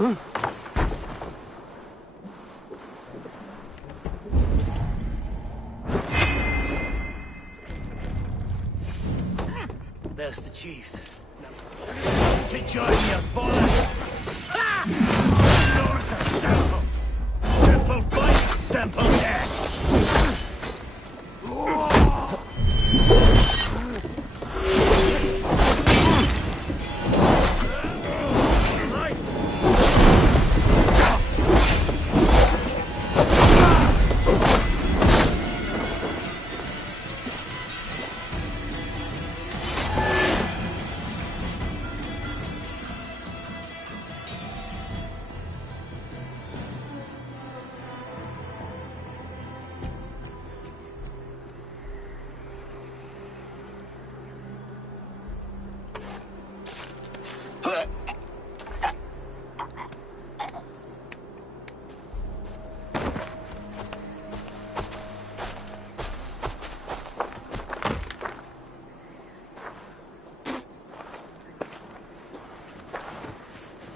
There's the chief. To join your bullet. Ha! Doors are simple. Simple fight, simple death.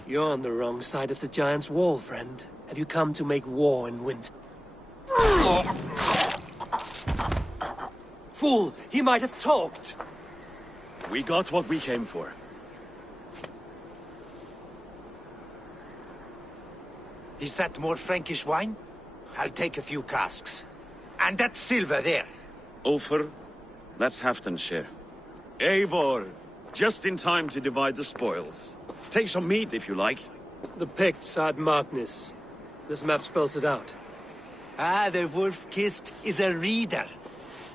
You're on the wrong side of the Giant's Wall, friend. Have you come to make war in winter? Fool! He might have talked! We got what we came for. Is that more Frankish wine? I'll take a few casks. And that silver there. Ulfr, that's Halfdan's share. Eivor, just in time to divide the spoils. Take some meat if you like. The Picts are at Magnus. This map spells it out. Ah, the wolf-kissed is a reader.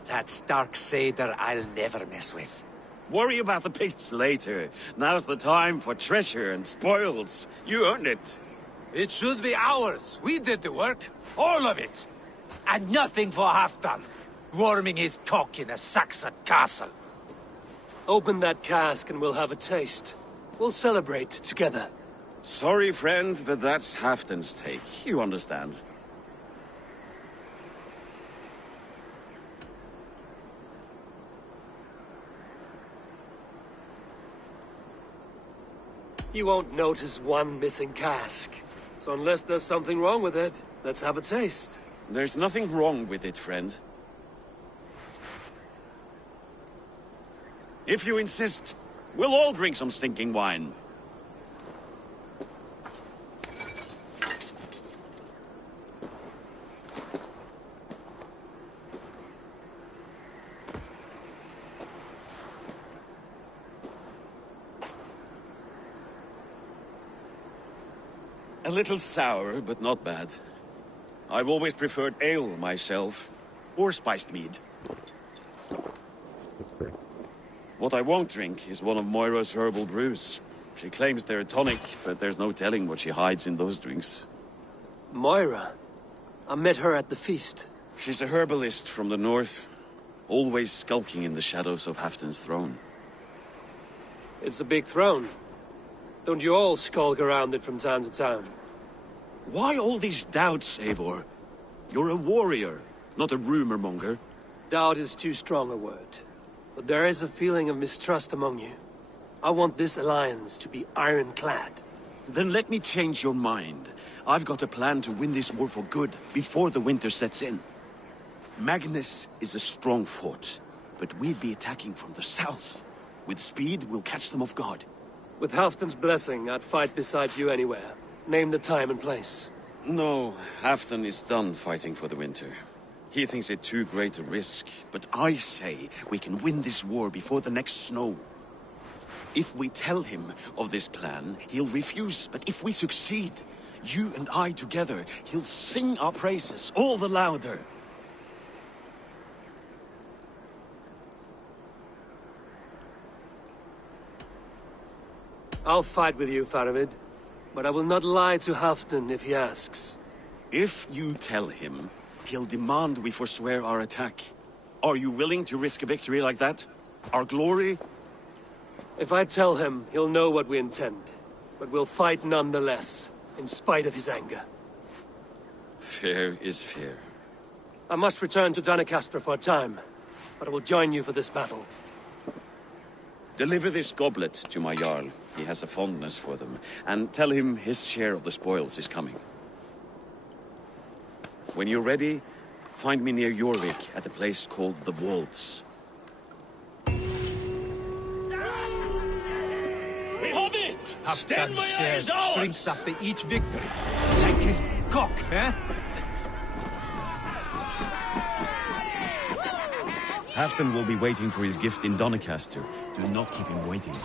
That Stark Seder I'll never mess with. Worry about the Picts later. Now's the time for treasure and spoils. You earned it. It should be ours. We did the work. All of it. And nothing for Halfdan, warming his cock in a Saxon castle. Open that cask and we'll have a taste. We'll celebrate together. Sorry, friend, but that's Halfdan's take. You understand. You won't notice one missing cask. So unless there's something wrong with it, let's have a taste. There's nothing wrong with it, friend. If you insist, we'll all drink some stinking wine. A little sour, but not bad. I've always preferred ale myself, or spiced mead. What I won't drink is one of Moira's herbal brews. She claims they're a tonic, but there's no telling what she hides in those drinks. Moira? I met her at the feast. She's a herbalist from the north, always skulking in the shadows of Halfdan's throne. It's a big throne. Don't you all skulk around it from time to time? Why all these doubts, Eivor? You're a warrior, not a rumor-monger. Doubt is too strong a word. But there is a feeling of mistrust among you. I want this alliance to be ironclad. Then let me change your mind. I've got a plan to win this war for good, before the winter sets in. Magnus is a strong fort, but we'd be attacking from the south. With speed, we'll catch them off guard. With Halfdan's blessing, I'd fight beside you anywhere. Name the time and place. No, Halfdan is done fighting for the winter. He thinks it too great a risk, but I say we can win this war before the next snow. If we tell him of this plan, he'll refuse, but if we succeed, you and I together, he'll sing our praises all the louder. I'll fight with you, Faravid. But I will not lie to Halfdan if he asks. If you tell him, he'll demand we forswear our attack. Are you willing to risk a victory like that? Our glory? If I tell him, he'll know what we intend. But we'll fight nonetheless, in spite of his anger. Fair is fair. I must return to Doncaster for a time, but I will join you for this battle. Deliver this goblet to my Jarl. He has a fondness for them. And tell him his share of the spoils is coming. When you're ready, find me near Jorvik at a place called the Waltz. We have it! Stenway is ours! Shrinks after each victory. Like his cock, eh? Halfdan will be waiting for his gift in Doncaster. Do not keep him waiting.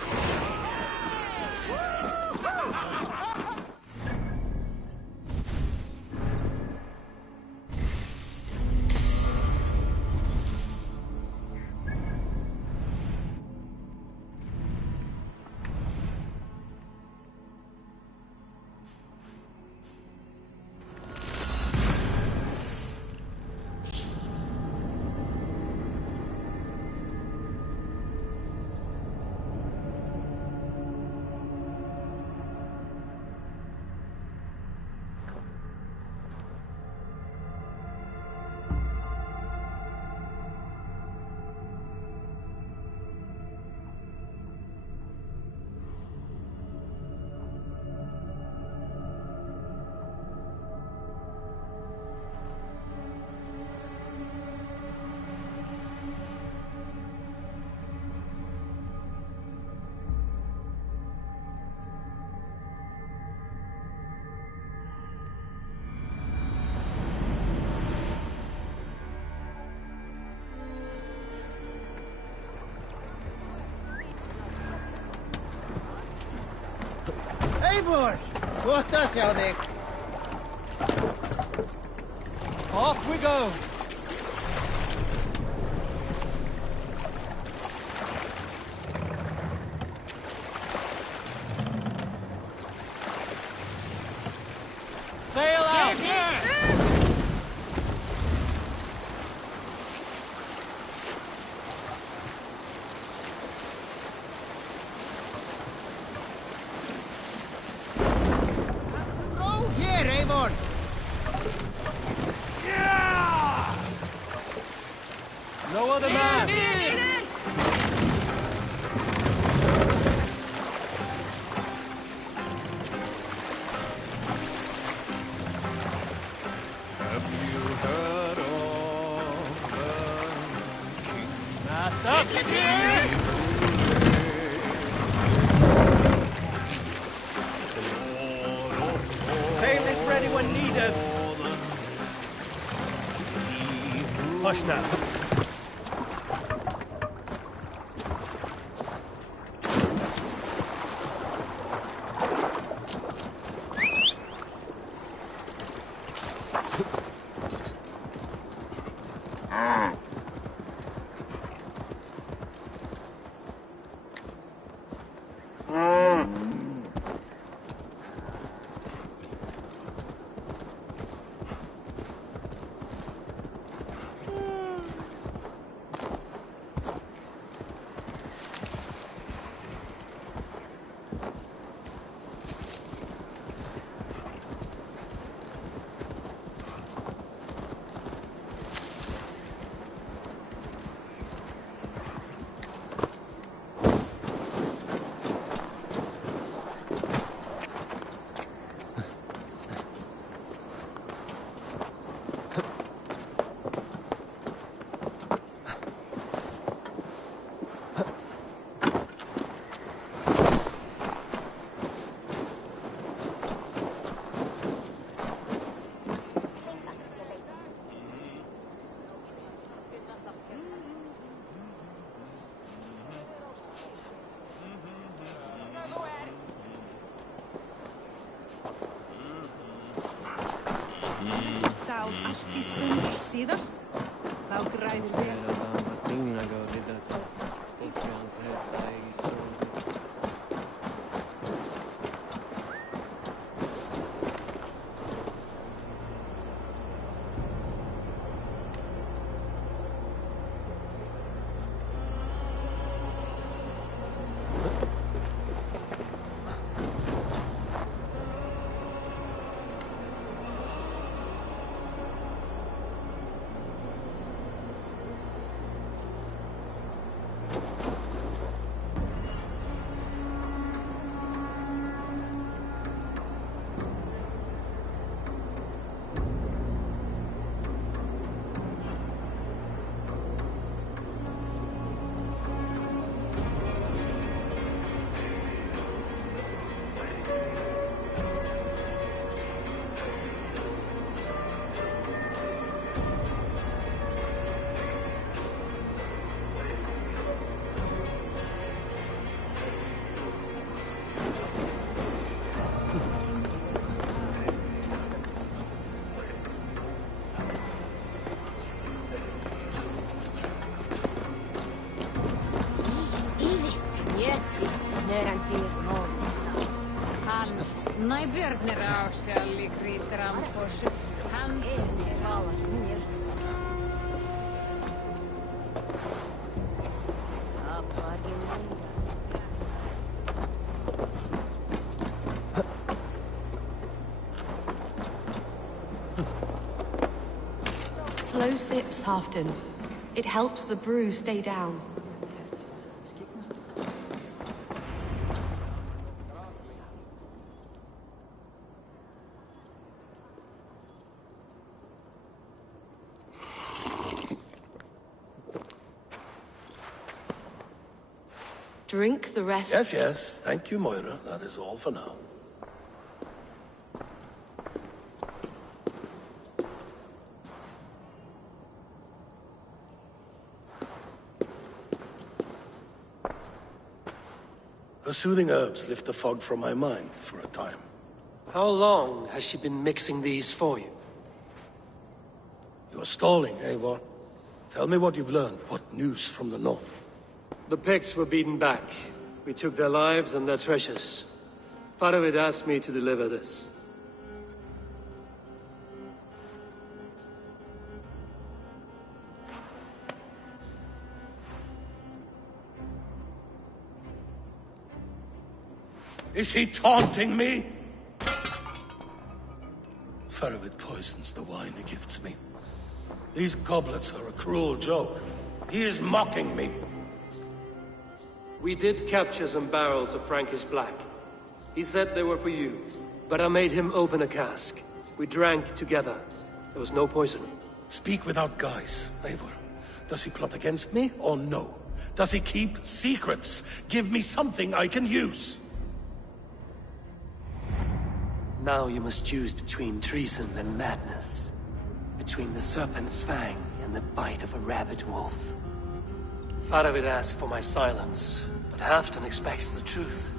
Eivor! Kohta, Sjavik! Off we go! Sail out! Here, Eivor! No other man! Have you heard of the king? Master! Sail is ready when needed. Hush now. Sá allt í sundur síðast, þá græðir við. Meidän firma. Hans, najbjörneraus ja likriitteram pos. Han salvat mir. Slow sips, Halfdan. It helps the brew stay down. Drink the rest. Yes, yes. Thank you, Moira. That is all for now. Her soothing herbs lift the fog from my mind for a time. How long has she been mixing these for you? You're stalling, Eivor. Tell me what you've learned. What news from the north? The Picts were beaten back. We took their lives and their treasures. Faravid asked me to deliver this. Is he taunting me? Faravid poisons the wine he gifts me. These goblets are a cruel joke. He is mocking me. We did capture some barrels of Frankish Black. He said they were for you, but I made him open a cask. We drank together. There was no poison. Speak without guise, Eivor. Does he plot against me, or no? Does he keep secrets? Give me something I can use. Now you must choose between treason and madness. Between the serpent's fang and the bite of a rabid wolf. Faravid asked for my silence, but Halfdan expects the truth.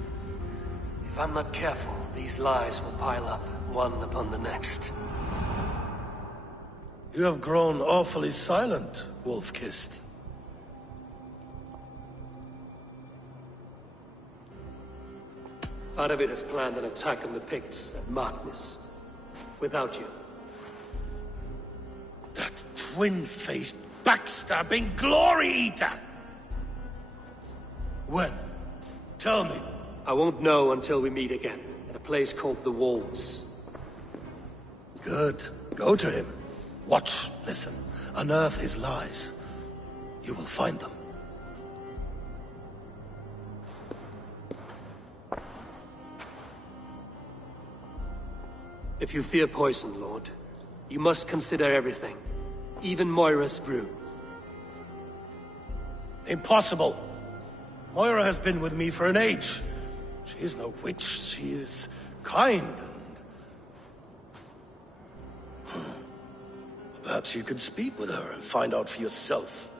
If I'm not careful, these lies will pile up, one upon the next. You have grown awfully silent, Wolf-Kissed. Faravid has planned an attack on the Picts at Markness. Without you. That twin-faced, backstabbing glory-eater! When? Tell me. I won't know until we meet again, at a place called the Walls. Good. Go to him. Watch, listen. Unearth his lies. You will find them. If you fear poison, Lord, you must consider everything. Even Moira's brew. Impossible. Moira has been with me for an age. She is no witch. She is kind and... Perhaps you could speak with her and find out for yourself.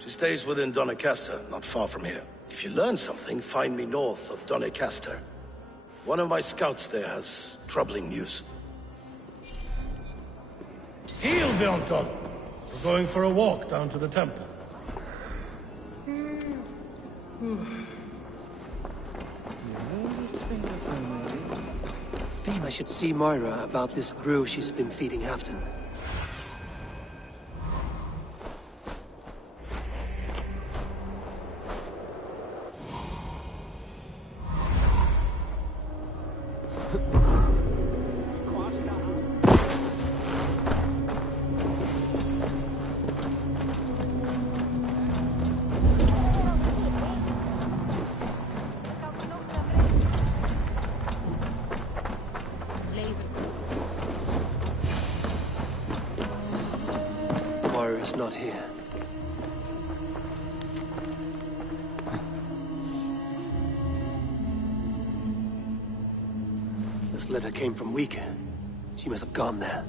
She stays within Doncaster, not far from here. If you learn something, find me north of Doncaster. One of my scouts there has troubling news. Heal, Bjornton! We're going for a walk down to the temple. Fame I should see Moira about this brew she's been feeding Halfdan. Moira's not here. This letter came from Wika. She must have gone there.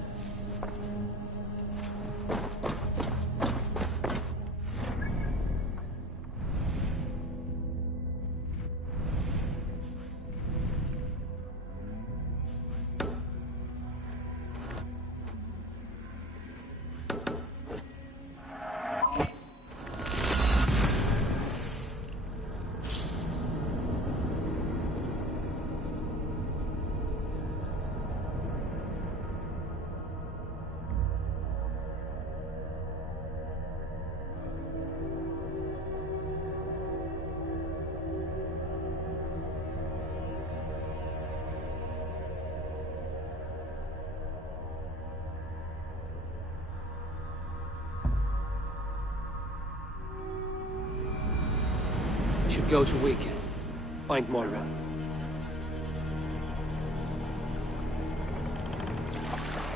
should go to Wick. Find Moira.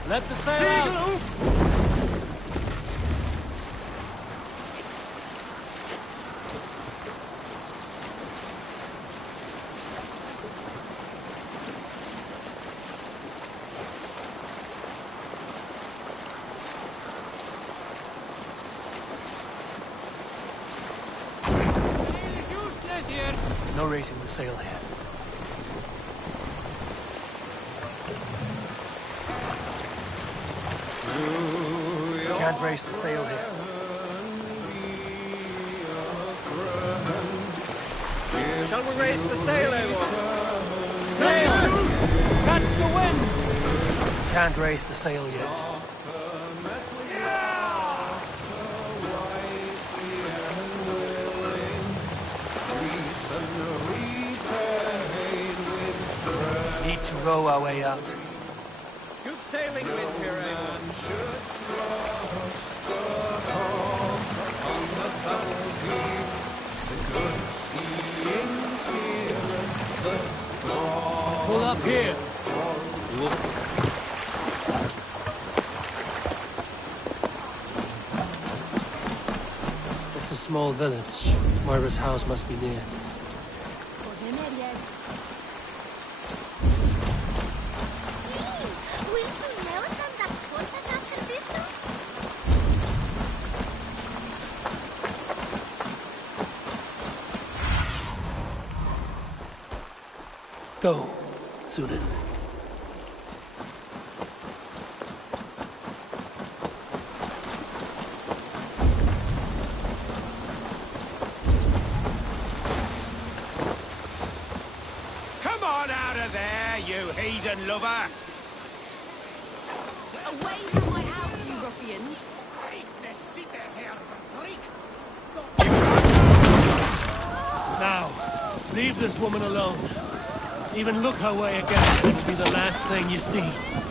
Let the sail out! No raising the sail here. Can't raise the sail here. Shall we raise the sail, Eivor? Sail! Catch the wind! Can't raise the sail yet. Need to row our way out. Good sailing wind here, Pull up here. It's a small village. Moira's house must be near. Go, Sunan. Come on out of there, you heathen lover! Away from my house, you ruffian! Now, leave this woman alone. Even look her way again, and it'll be the last thing you see.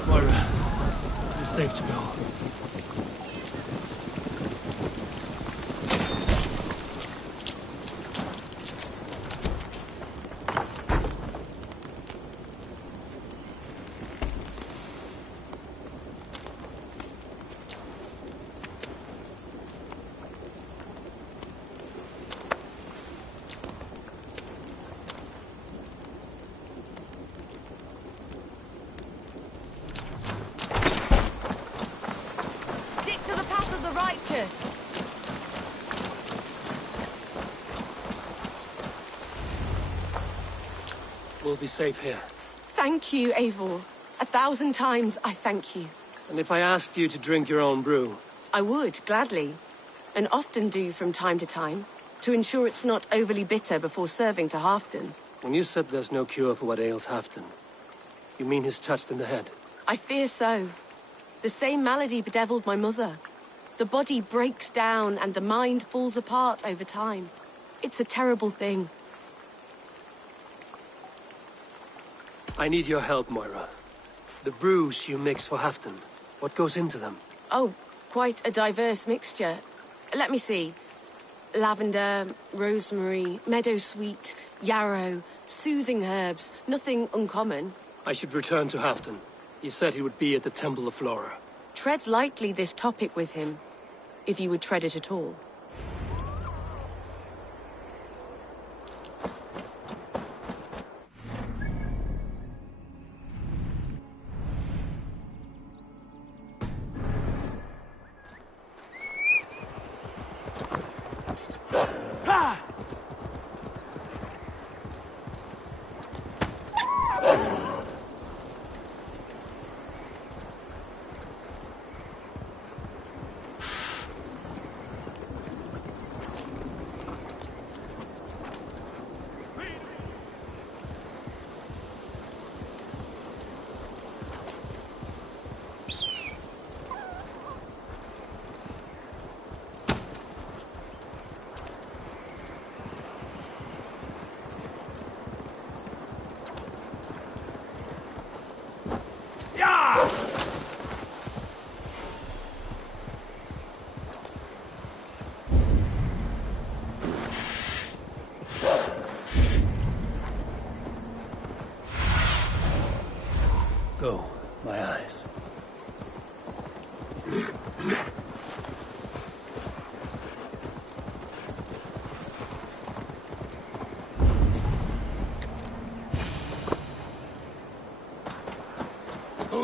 Moira, you're safe to go. We'll be safe here. Thank you, Eivor. 1,000 times I thank you. And if I asked you to drink your own brew? I would, gladly. And often do from time to time, to ensure it's not overly bitter before serving to Halfdan. When you said there's no cure for what ails Halfdan, you mean he's touched in the head? I fear so. The same malady bedeviled my mother. The body breaks down and the mind falls apart over time. It's a terrible thing. I need your help, Moira. The brews you mix for Halfdan, what goes into them? Oh, quite a diverse mixture. Let me see. Lavender, rosemary, meadowsweet, yarrow, soothing herbs, nothing uncommon. I should return to Halfdan. He said he would be at the Temple of Flora. Tread lightly this topic with him, if you would tread it at all.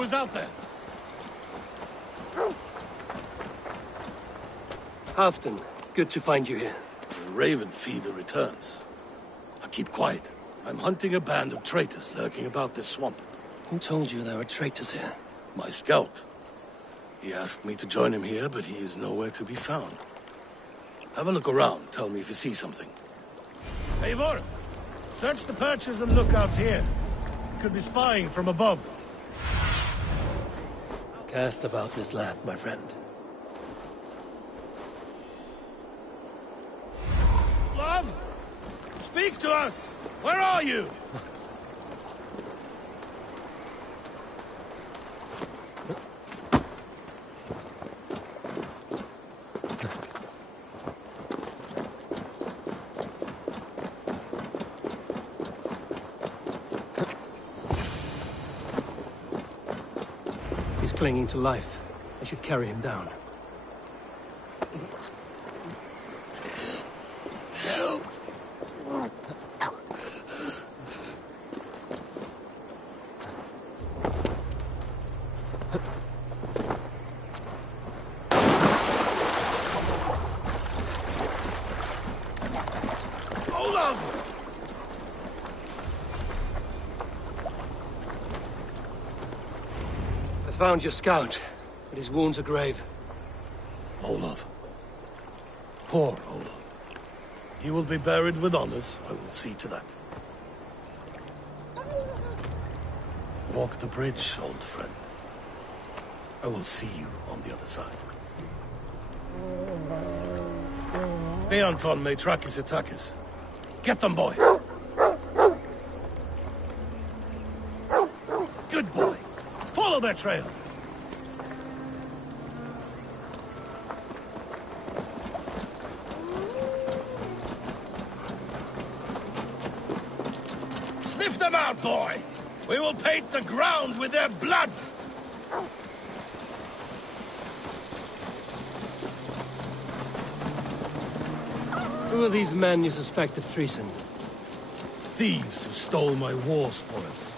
Who's out there? Halfdan, good to find you here. The Raven feeder returns. Now keep quiet. I'm hunting a band of traitors lurking about this swamp. Who told you there were traitors here? My scout. He asked me to join him here, but he is nowhere to be found. Have a look around. Tell me if you see something. Eivor! Search the perches and lookouts here. Could be spying from above. Cast about this land, my friend. Love! Speak to us! Where are you? He's clinging to life. I should carry him down. Help! Olaf! I found your scout, but his wounds are grave. Olaf. Poor Olaf. He will be buried with honors. I will see to that. Walk the bridge, old friend. I will see you on the other side. Beanton may track his attackers. Get them, boy! Good boy. Follow their trail. Sniff them out, boy! We will paint the ground with their blood! Who are these men you suspect of treason? Thieves who stole my war spoils.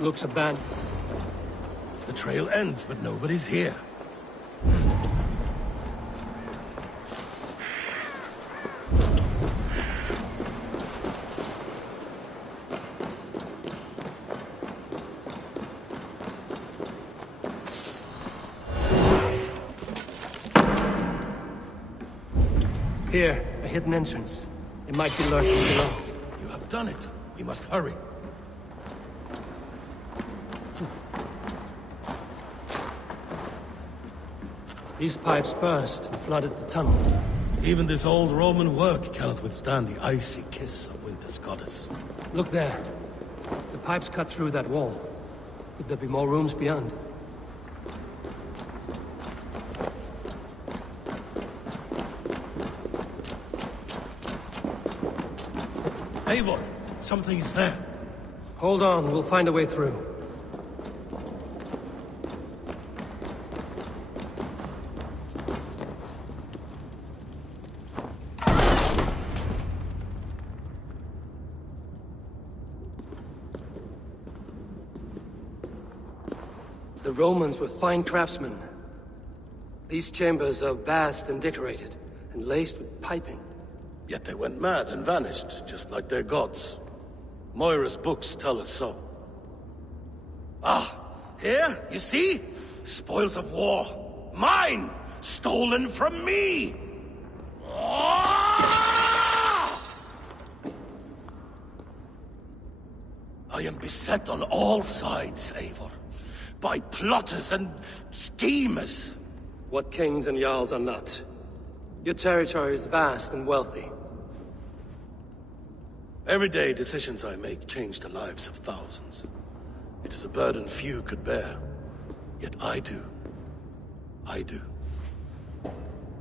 Looks abandoned. The trail ends, but nobody's here. Here, a hidden entrance. It might be lurking below. You have done it. We must hurry. These pipes burst and flooded the tunnel. Even this old Roman work cannot withstand the icy kiss of winter's goddess. Look there. The pipes cut through that wall. Could there be more rooms beyond? Eivor, something is there. Hold on, we'll find a way through. The Romans were fine craftsmen. These chambers are vast and decorated, and laced with piping. Yet they went mad and vanished, just like their gods. Moira's books tell us so. Ah, here, you see? Spoils of war. Mine! Stolen from me! Ah! I am beset on all sides, Eivor. By plotters and schemers. What kings and jarls are not. Your territory is vast and wealthy. Every day, decisions I make change the lives of thousands. It is a burden few could bear. Yet I do. I do.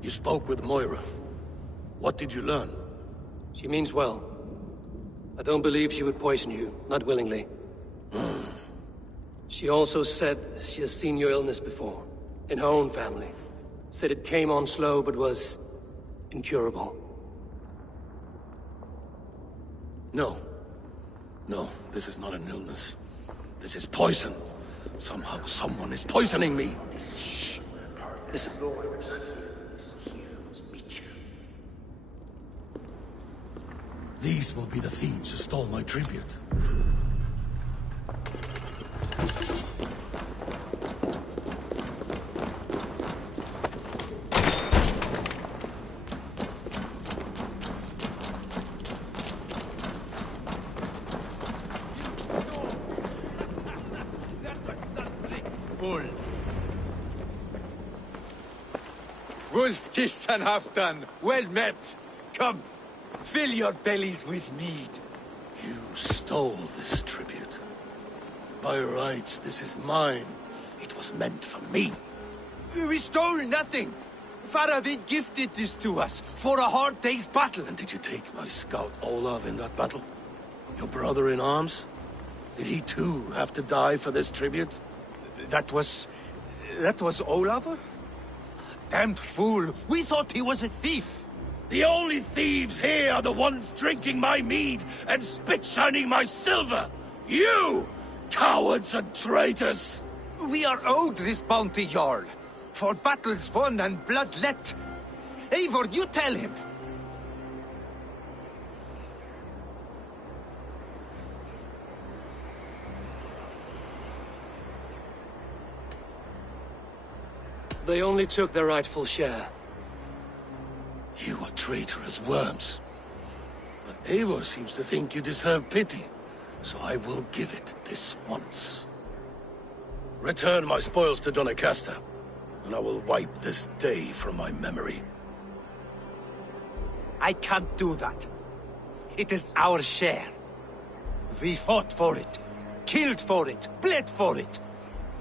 You spoke with Moira. What did you learn? She means well. I don't believe she would poison you, not willingly. She also said she has seen your illness before, in her own family. Said it came on slow, but was incurable. No. No, this is not an illness. This is poison. Somehow, someone is poisoning me. Shh. Listen. These will be the thieves who stole my tribute. Wolf-kissed and Halfdan, well met. Come, fill your bellies with mead. You stole this tribute. By rights, this is mine. It was meant for me. We stole nothing. Faravid gifted this to us for a hard day's battle. And did you take my scout Olav in that battle? Your brother in arms? Did he too have to die for this tribute? That was Olafur? Damned fool! We thought he was a thief! The only thieves here are the ones drinking my mead and spit-shining my silver! You! Cowards and traitors! We are owed this bounty, Jarl. For battles won and blood let. Eivor, you tell him! They only took their rightful share. You are traitorous worms. But Eivor seems to think you deserve pity, so I will give it this once. Return my spoils to Doncaster, and I will wipe this day from my memory. I can't do that. It is our share. We fought for it, killed for it, bled for it.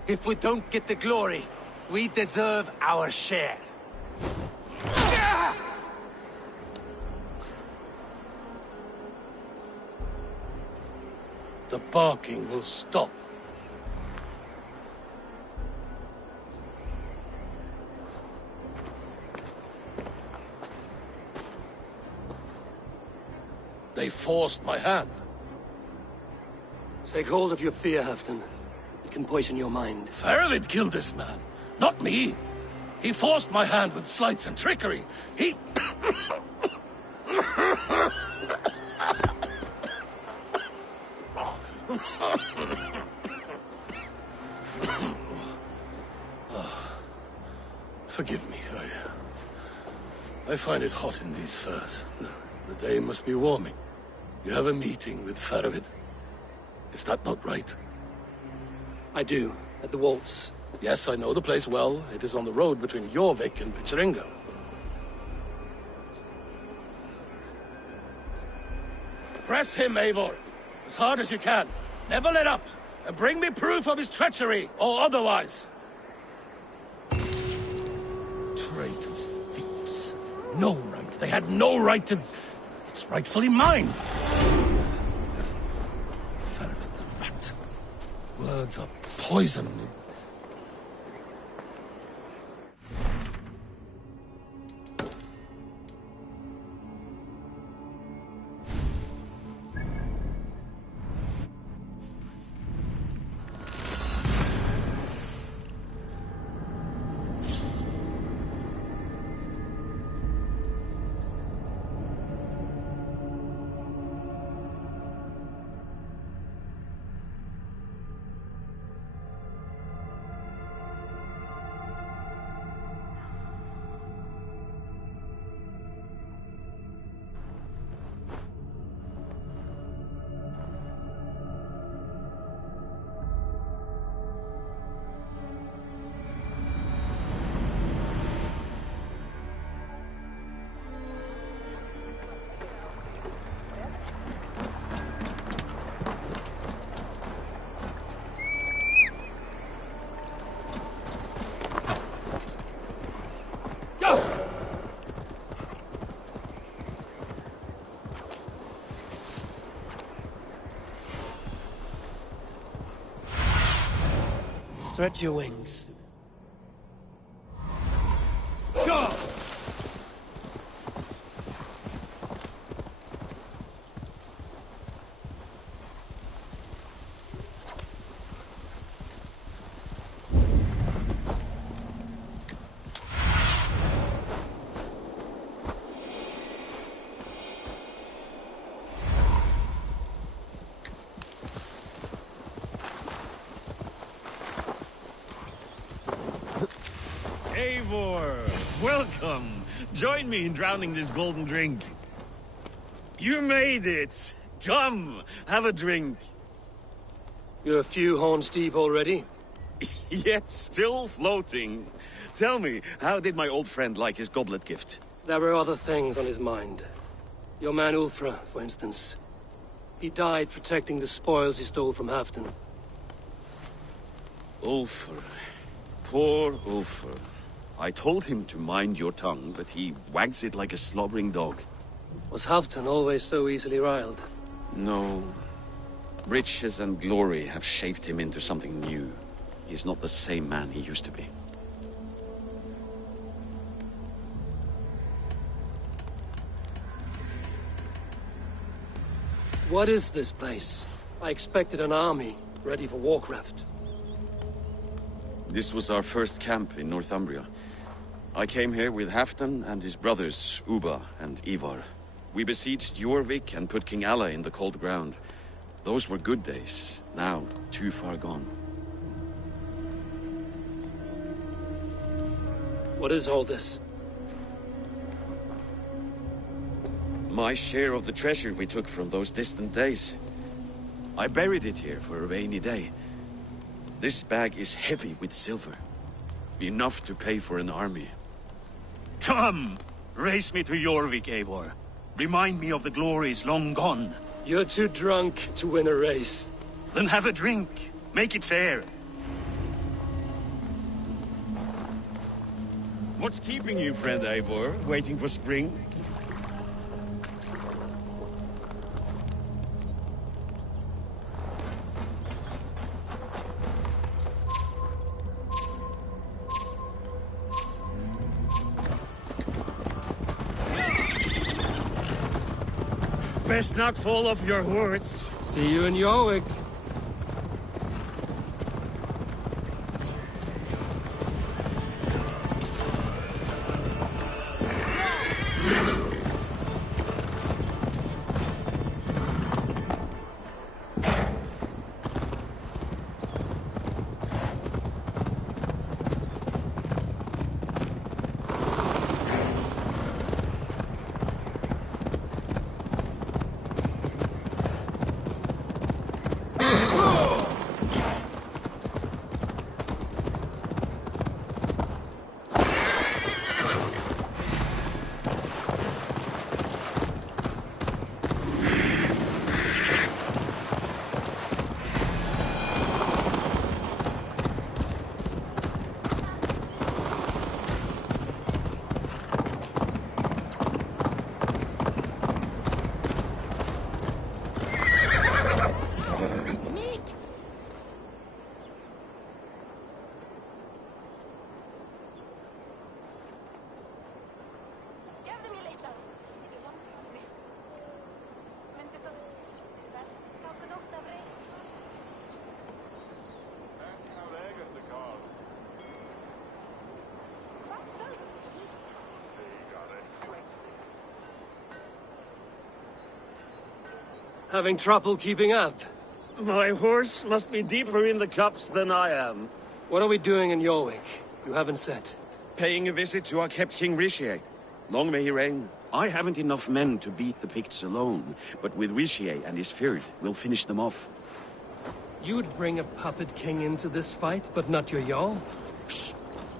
If we don't get the glory, we deserve our share. The barking will stop. They forced my hand. Take hold of your fear, Halfdan. It can poison your mind. Faravid killed this man, not me. He forced my hand with sleights and trickery. He... Forgive me, I find it hot in these furs. The day must be warming. You have a meeting with Faravid. Is that not right? I do, at the Waltz. Yes, I know the place well. It is on the road between Jorvik and Picheringa. Press him, Eivor, as hard as you can. Never let up, and bring me proof of his treachery, or otherwise. Traitors, thieves. No right. They had no right to... It's rightfully mine. Yes. Faravid the rat. Words are poison. Stretch your wings. Eivor, welcome. Join me in drowning this golden drink. You made it. Come, have a drink. You're a few horns deep already? Yet still floating. Tell me, how did my old friend like his goblet gift? There were other things on his mind. Your man Ulfra, for instance. He died protecting the spoils he stole from Halfdan. Ulfr. Poor Ulfr. I told him to mind your tongue, but he wags it like a slobbering dog. Was Halfdan always so easily riled? No. Riches and glory have shaped him into something new. He's not the same man he used to be. What is this place? I expected an army, ready for Warcraft. This was our first camp in Northumbria. I came here with Halfdan and his brothers, Ubba and Ivar. We besieged Jorvik and put King Alla in the cold ground. Those were good days, now too far gone. What is all this? My share of the treasure we took from those distant days. I buried it here for a rainy day. This bag is heavy with silver. Enough to pay for an army. Come! Race me to Jorvik, Eivor. Remind me of the glories long gone. You're too drunk to win a race. Then have a drink. Make it fair. What's keeping you, friend Eivor? Waiting for spring? Best not fall off your horse. See you in Jorvik. Having trouble keeping up? My horse must be deeper in the cups than I am. What are we doing in Jorvik? You haven't said. Paying a visit to our kept King Rishi. Long may he reign. I haven't enough men to beat the Picts alone, but with Rishi and his Fyrd, we'll finish them off. You'd bring a puppet king into this fight, but not your Jarl? Shh.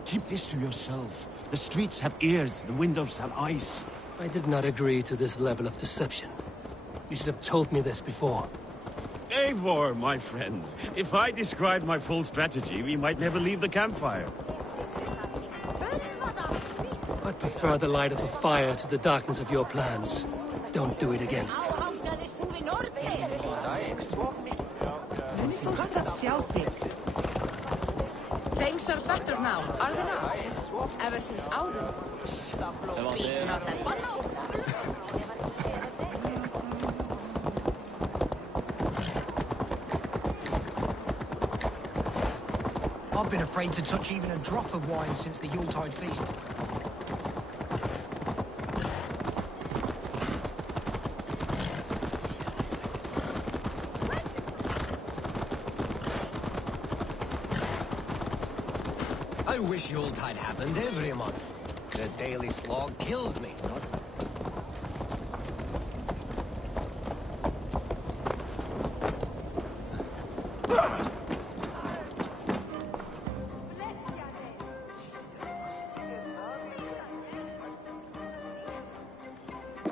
Keep this to yourself. The streets have ears, the windows have eyes. I did not agree to this level of deception. You should have told me this before. Eivor, my friend. If I described my full strategy, we might never leave the campfire. I prefer the light of a fire to the darkness of your plans. Don't do it again. Things are better now, are they not? Ever since Audun. Speak not that. I've been afraid to touch even a drop of wine since the Yuletide feast. I wish Yuletide happened every month. The daily slog kills me.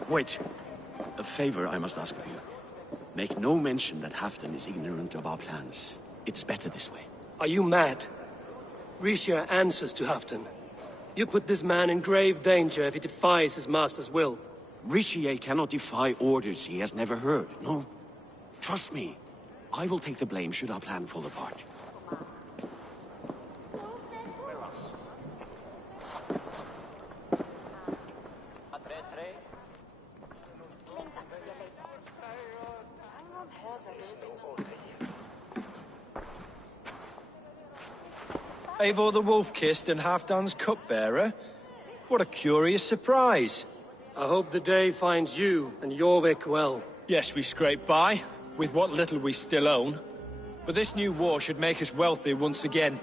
Wait. A favor I must ask of you. Make no mention that Halfdan is ignorant of our plans. It's better this way. Are you mad? Rishia answers to Halfdan. You put this man in grave danger if he defies his master's will. Rishia cannot defy orders he has never heard, no. Trust me. I will take the blame should our plan fall apart. Eivor the Wolf-Kissed and Halfdan's cupbearer? What a curious surprise. I hope the day finds you and Jorvik well. Yes, we scrape by, with what little we still own. But this new war should make us wealthy once again,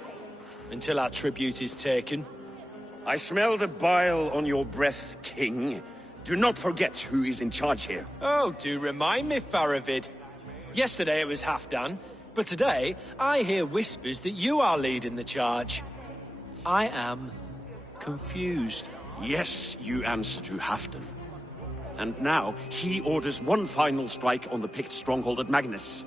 until our tribute is taken. I smell the bile on your breath, King. Do not forget who is in charge here. Oh, do remind me, Faravid. Yesterday it was Halfdan, but today I hear whispers that you are leading the charge. I am confused. Yes, you answer to Halfdan. And now he orders one final strike on the Pict stronghold at Magnus.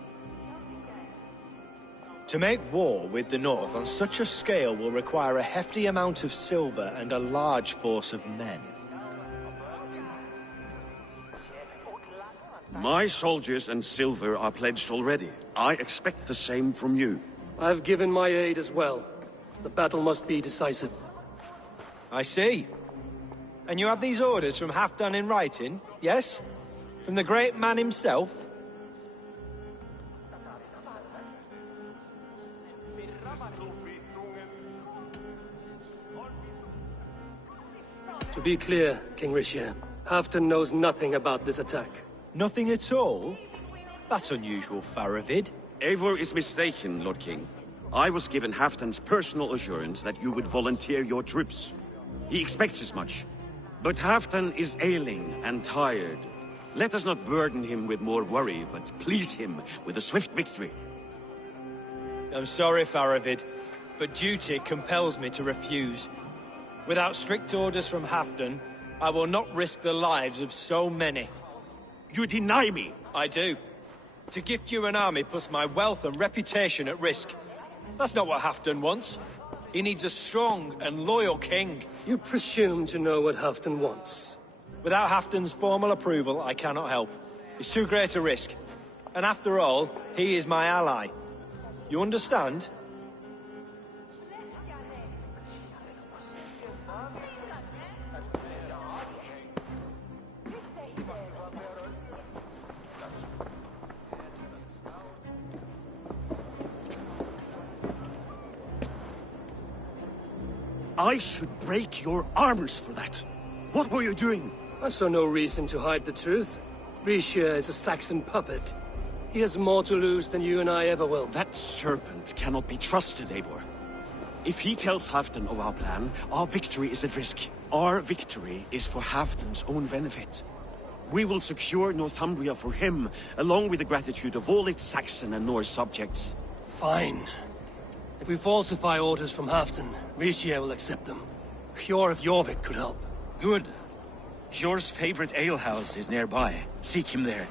To make war with the North on such a scale will require a hefty amount of silver and a large force of men. My soldiers and silver are pledged already. I expect the same from you. I've given my aid as well. The battle must be decisive. I see. And you have these orders from Halfdan in writing, yes? From the great man himself? To be clear, King Rishia, Halfdan knows nothing about this attack. Nothing at all? That's unusual, Faravid. Eivor is mistaken, Lord King. I was given Halfdan's personal assurance that you would volunteer your troops. He expects as much. But Halfdan is ailing and tired. Let us not burden him with more worry, but please him with a swift victory. I'm sorry, Faravid, but duty compels me to refuse. Without strict orders from Halfdan, I will not risk the lives of so many. You deny me! I do. To gift you an army puts my wealth and reputation at risk. That's not what Halfdan wants. He needs a strong and loyal king. You presume to know what Halfdan wants. Without Halfdan's formal approval, I cannot help. It's too great a risk. And after all, he is my ally. You understand? I should break your arms for that. What were you doing? I saw no reason to hide the truth. Rishia is a Saxon puppet. He has more to lose than you and I ever will. That serpent cannot be trusted, Eivor. If he tells Halfdan of our plan, our victory is at risk. Our victory is for Halfdan's own benefit. We will secure Northumbria for him, along with the gratitude of all its Saxon and Norse subjects. Fine. If we falsify orders from Halfdan, Rishia will accept them. Hjor of Jorvik could help. Good. Hjor's favorite alehouse is nearby. Seek him there.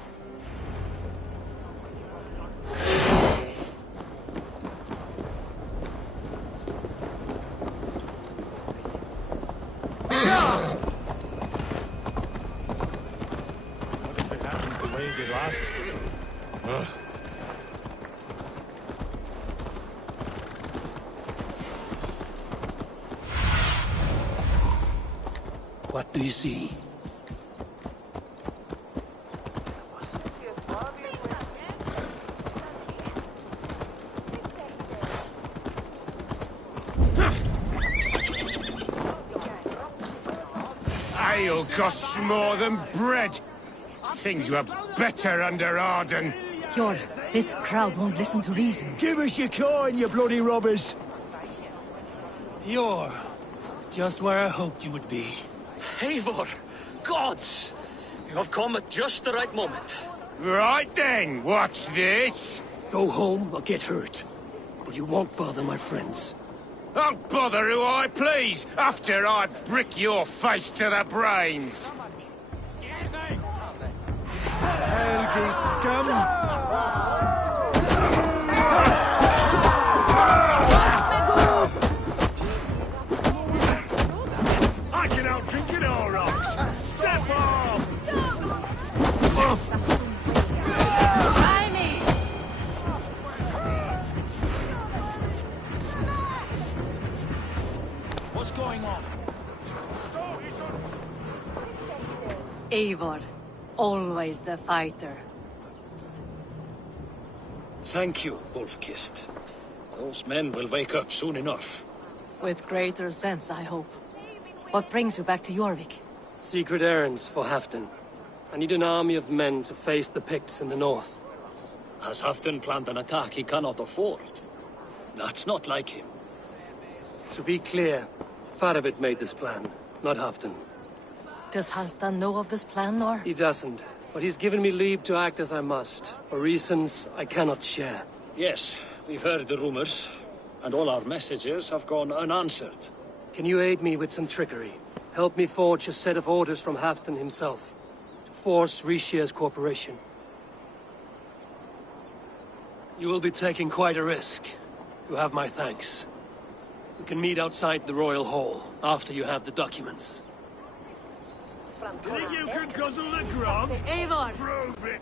What if it happened the way it did last? Ugh. What do you see? Ale costs more than bread. Things were better under Arden. Hjor, this crowd won't listen to reason. Give us your coin, you bloody robbers! You're just where I hoped you would be. Eivor! Gods! You have come at just the right moment. Right then, what's this? Go home or get hurt. But you won't bother my friends. I'll bother who I please, after I brick your face to the brains. Helgi scum! I can out-drink it all, rocks! Step off! What's going on? Eivor, always the fighter. Thank you, Wolf-Kissed. Those men will wake up soon enough. With greater sense, I hope. What brings you back to Jorvik? Secret errands for Halfdan. I need an army of men to face the Picts in the north. Has Halfdan planned an attack he cannot afford? That's not like him. To be clear, Faravid made this plan, not Halfdan. Does Halfdan know of this plan, or? He doesn't, but he's given me leave to act as I must, for reasons I cannot share. Yes, we've heard the rumors, and all our messages have gone unanswered. Can you aid me with some trickery? Help me forge a set of orders from Halfdan himself, to force Rishia's corporation. You will be taking quite a risk. You have my thanks. We can meet outside the Royal Hall, after you have the documents. Think you can guzzle the grog? Eivor! Prove it!